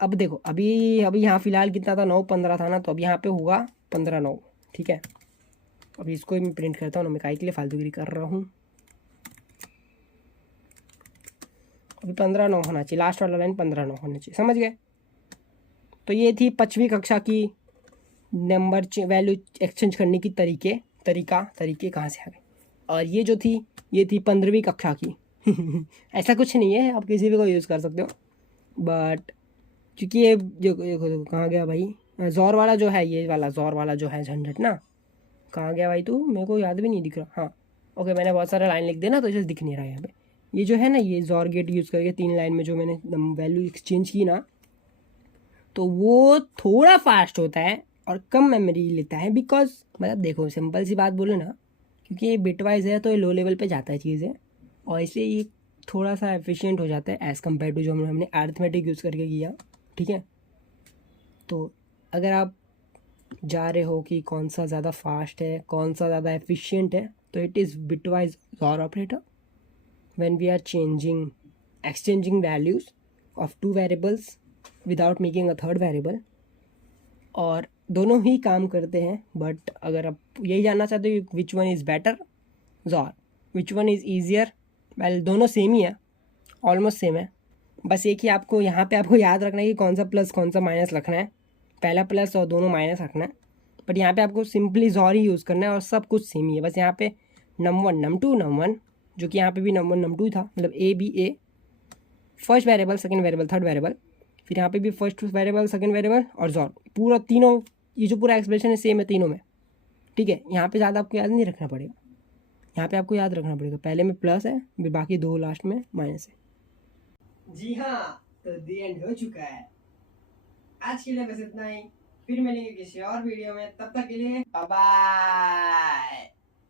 अब देखो अभी यहाँ फ़िलहाल कितना था, 9 15 था ना, तो अब यहाँ पे हुआ 15 9, ठीक है। अभी इसको मैं प्रिंट करता हूँ ना, मैं काहे के लिए फालतूगिरी कर रहा हूँ। अभी 15 9 होना चाहिए, लास्ट वाला लाइन 15 9 होना चाहिए, समझ गए। तो ये थी 5वीं कक्षा की नंबर वैल्यू एक्सचेंज करने की तरीके कहाँ से आ गए। और ये जो थी, ये थी 15वीं कक्षा की। ऐसा कुछ नहीं है, आप किसी भी को यूज़ कर सकते हो, बट क्योंकि ये जो कहाँ गया भाई, ज़ोर वाला जो है, ये वाला ज़ोर वाला जो है झंझट ना, कहाँ गया भाई तू, मेरे को याद भी नहीं दिख रहा। हाँ ओके, मैंने बहुत सारा लाइन लिख दिया ना, तो इसे दिख नहीं रहा है यहाँ पे। ये जो है ना, ये ज़ोर गेट यूज़ करके 3 लाइन में जो मैंने वैल्यू एक्सचेंज की ना, तो वो थोड़ा फास्ट होता है और कम मेमोरी लेता है, बिकॉज मतलब देखो सिंपल सी बात बोलो ना, क्योंकि ये बिटवाइज है तो ये लो लेवल पे जाता है चीज़ें, और इसलिए ये थोड़ा सा एफिशिएंट हो जाता है एज़ कम्पेयर टू जो हमने अरिथमेटिक यूज़ करके किया, ठीक है। तो अगर आप जा रहे हो कि कौन सा ज़्यादा फास्ट है, कौन सा ज़्यादा एफिशिएंट है, तो it is bitwise xor operator when we are exchanging values of 2 variables without making a third variable, और दोनों ही काम करते हैं। बट अगर आप यही जानना चाहते हो विच वन इज़ बेटर ज़ोर, which one is easier, well दोनों सेम ही है, ऑलमोस्ट सेम है। बस एक ही आपको यहाँ पे आपको याद रखना है कि कौन सा प्लस कौन सा माइनस रखना है, पहला प्लस और दोनों माइनस रखना है। बट यहाँ पे आपको सिंपली ज़ोर ही यूज़ करना है और सब कुछ सेम ही है। बस यहाँ पे num1 num2 num1, जो कि यहाँ पे भी num1 num2 था, मतलब a b a, first variable second variable third variable, फिर यहाँ पे भी फर्स्ट वेरिएबल सेकंड वेरिएबल और ज़ोर, पूरा तीनों, ये जो पूरा एक्सप्रेशन है सेम है तीनों में, ठीक है, यहाँ पे ज़्यादा आपको याद नहीं रखना पड़ेगा, यहाँ पे आपको याद रखना पड़ेगा पहले में प्लस है, फिर बाकी दो लास्ट में माइनस है। जी हाँ, तो दी एंड हो चुका है। आज के लिए बस इतना ही, फिर मिलेंगे किसी और वीडियो में, तब तक के लिए बाय बाय।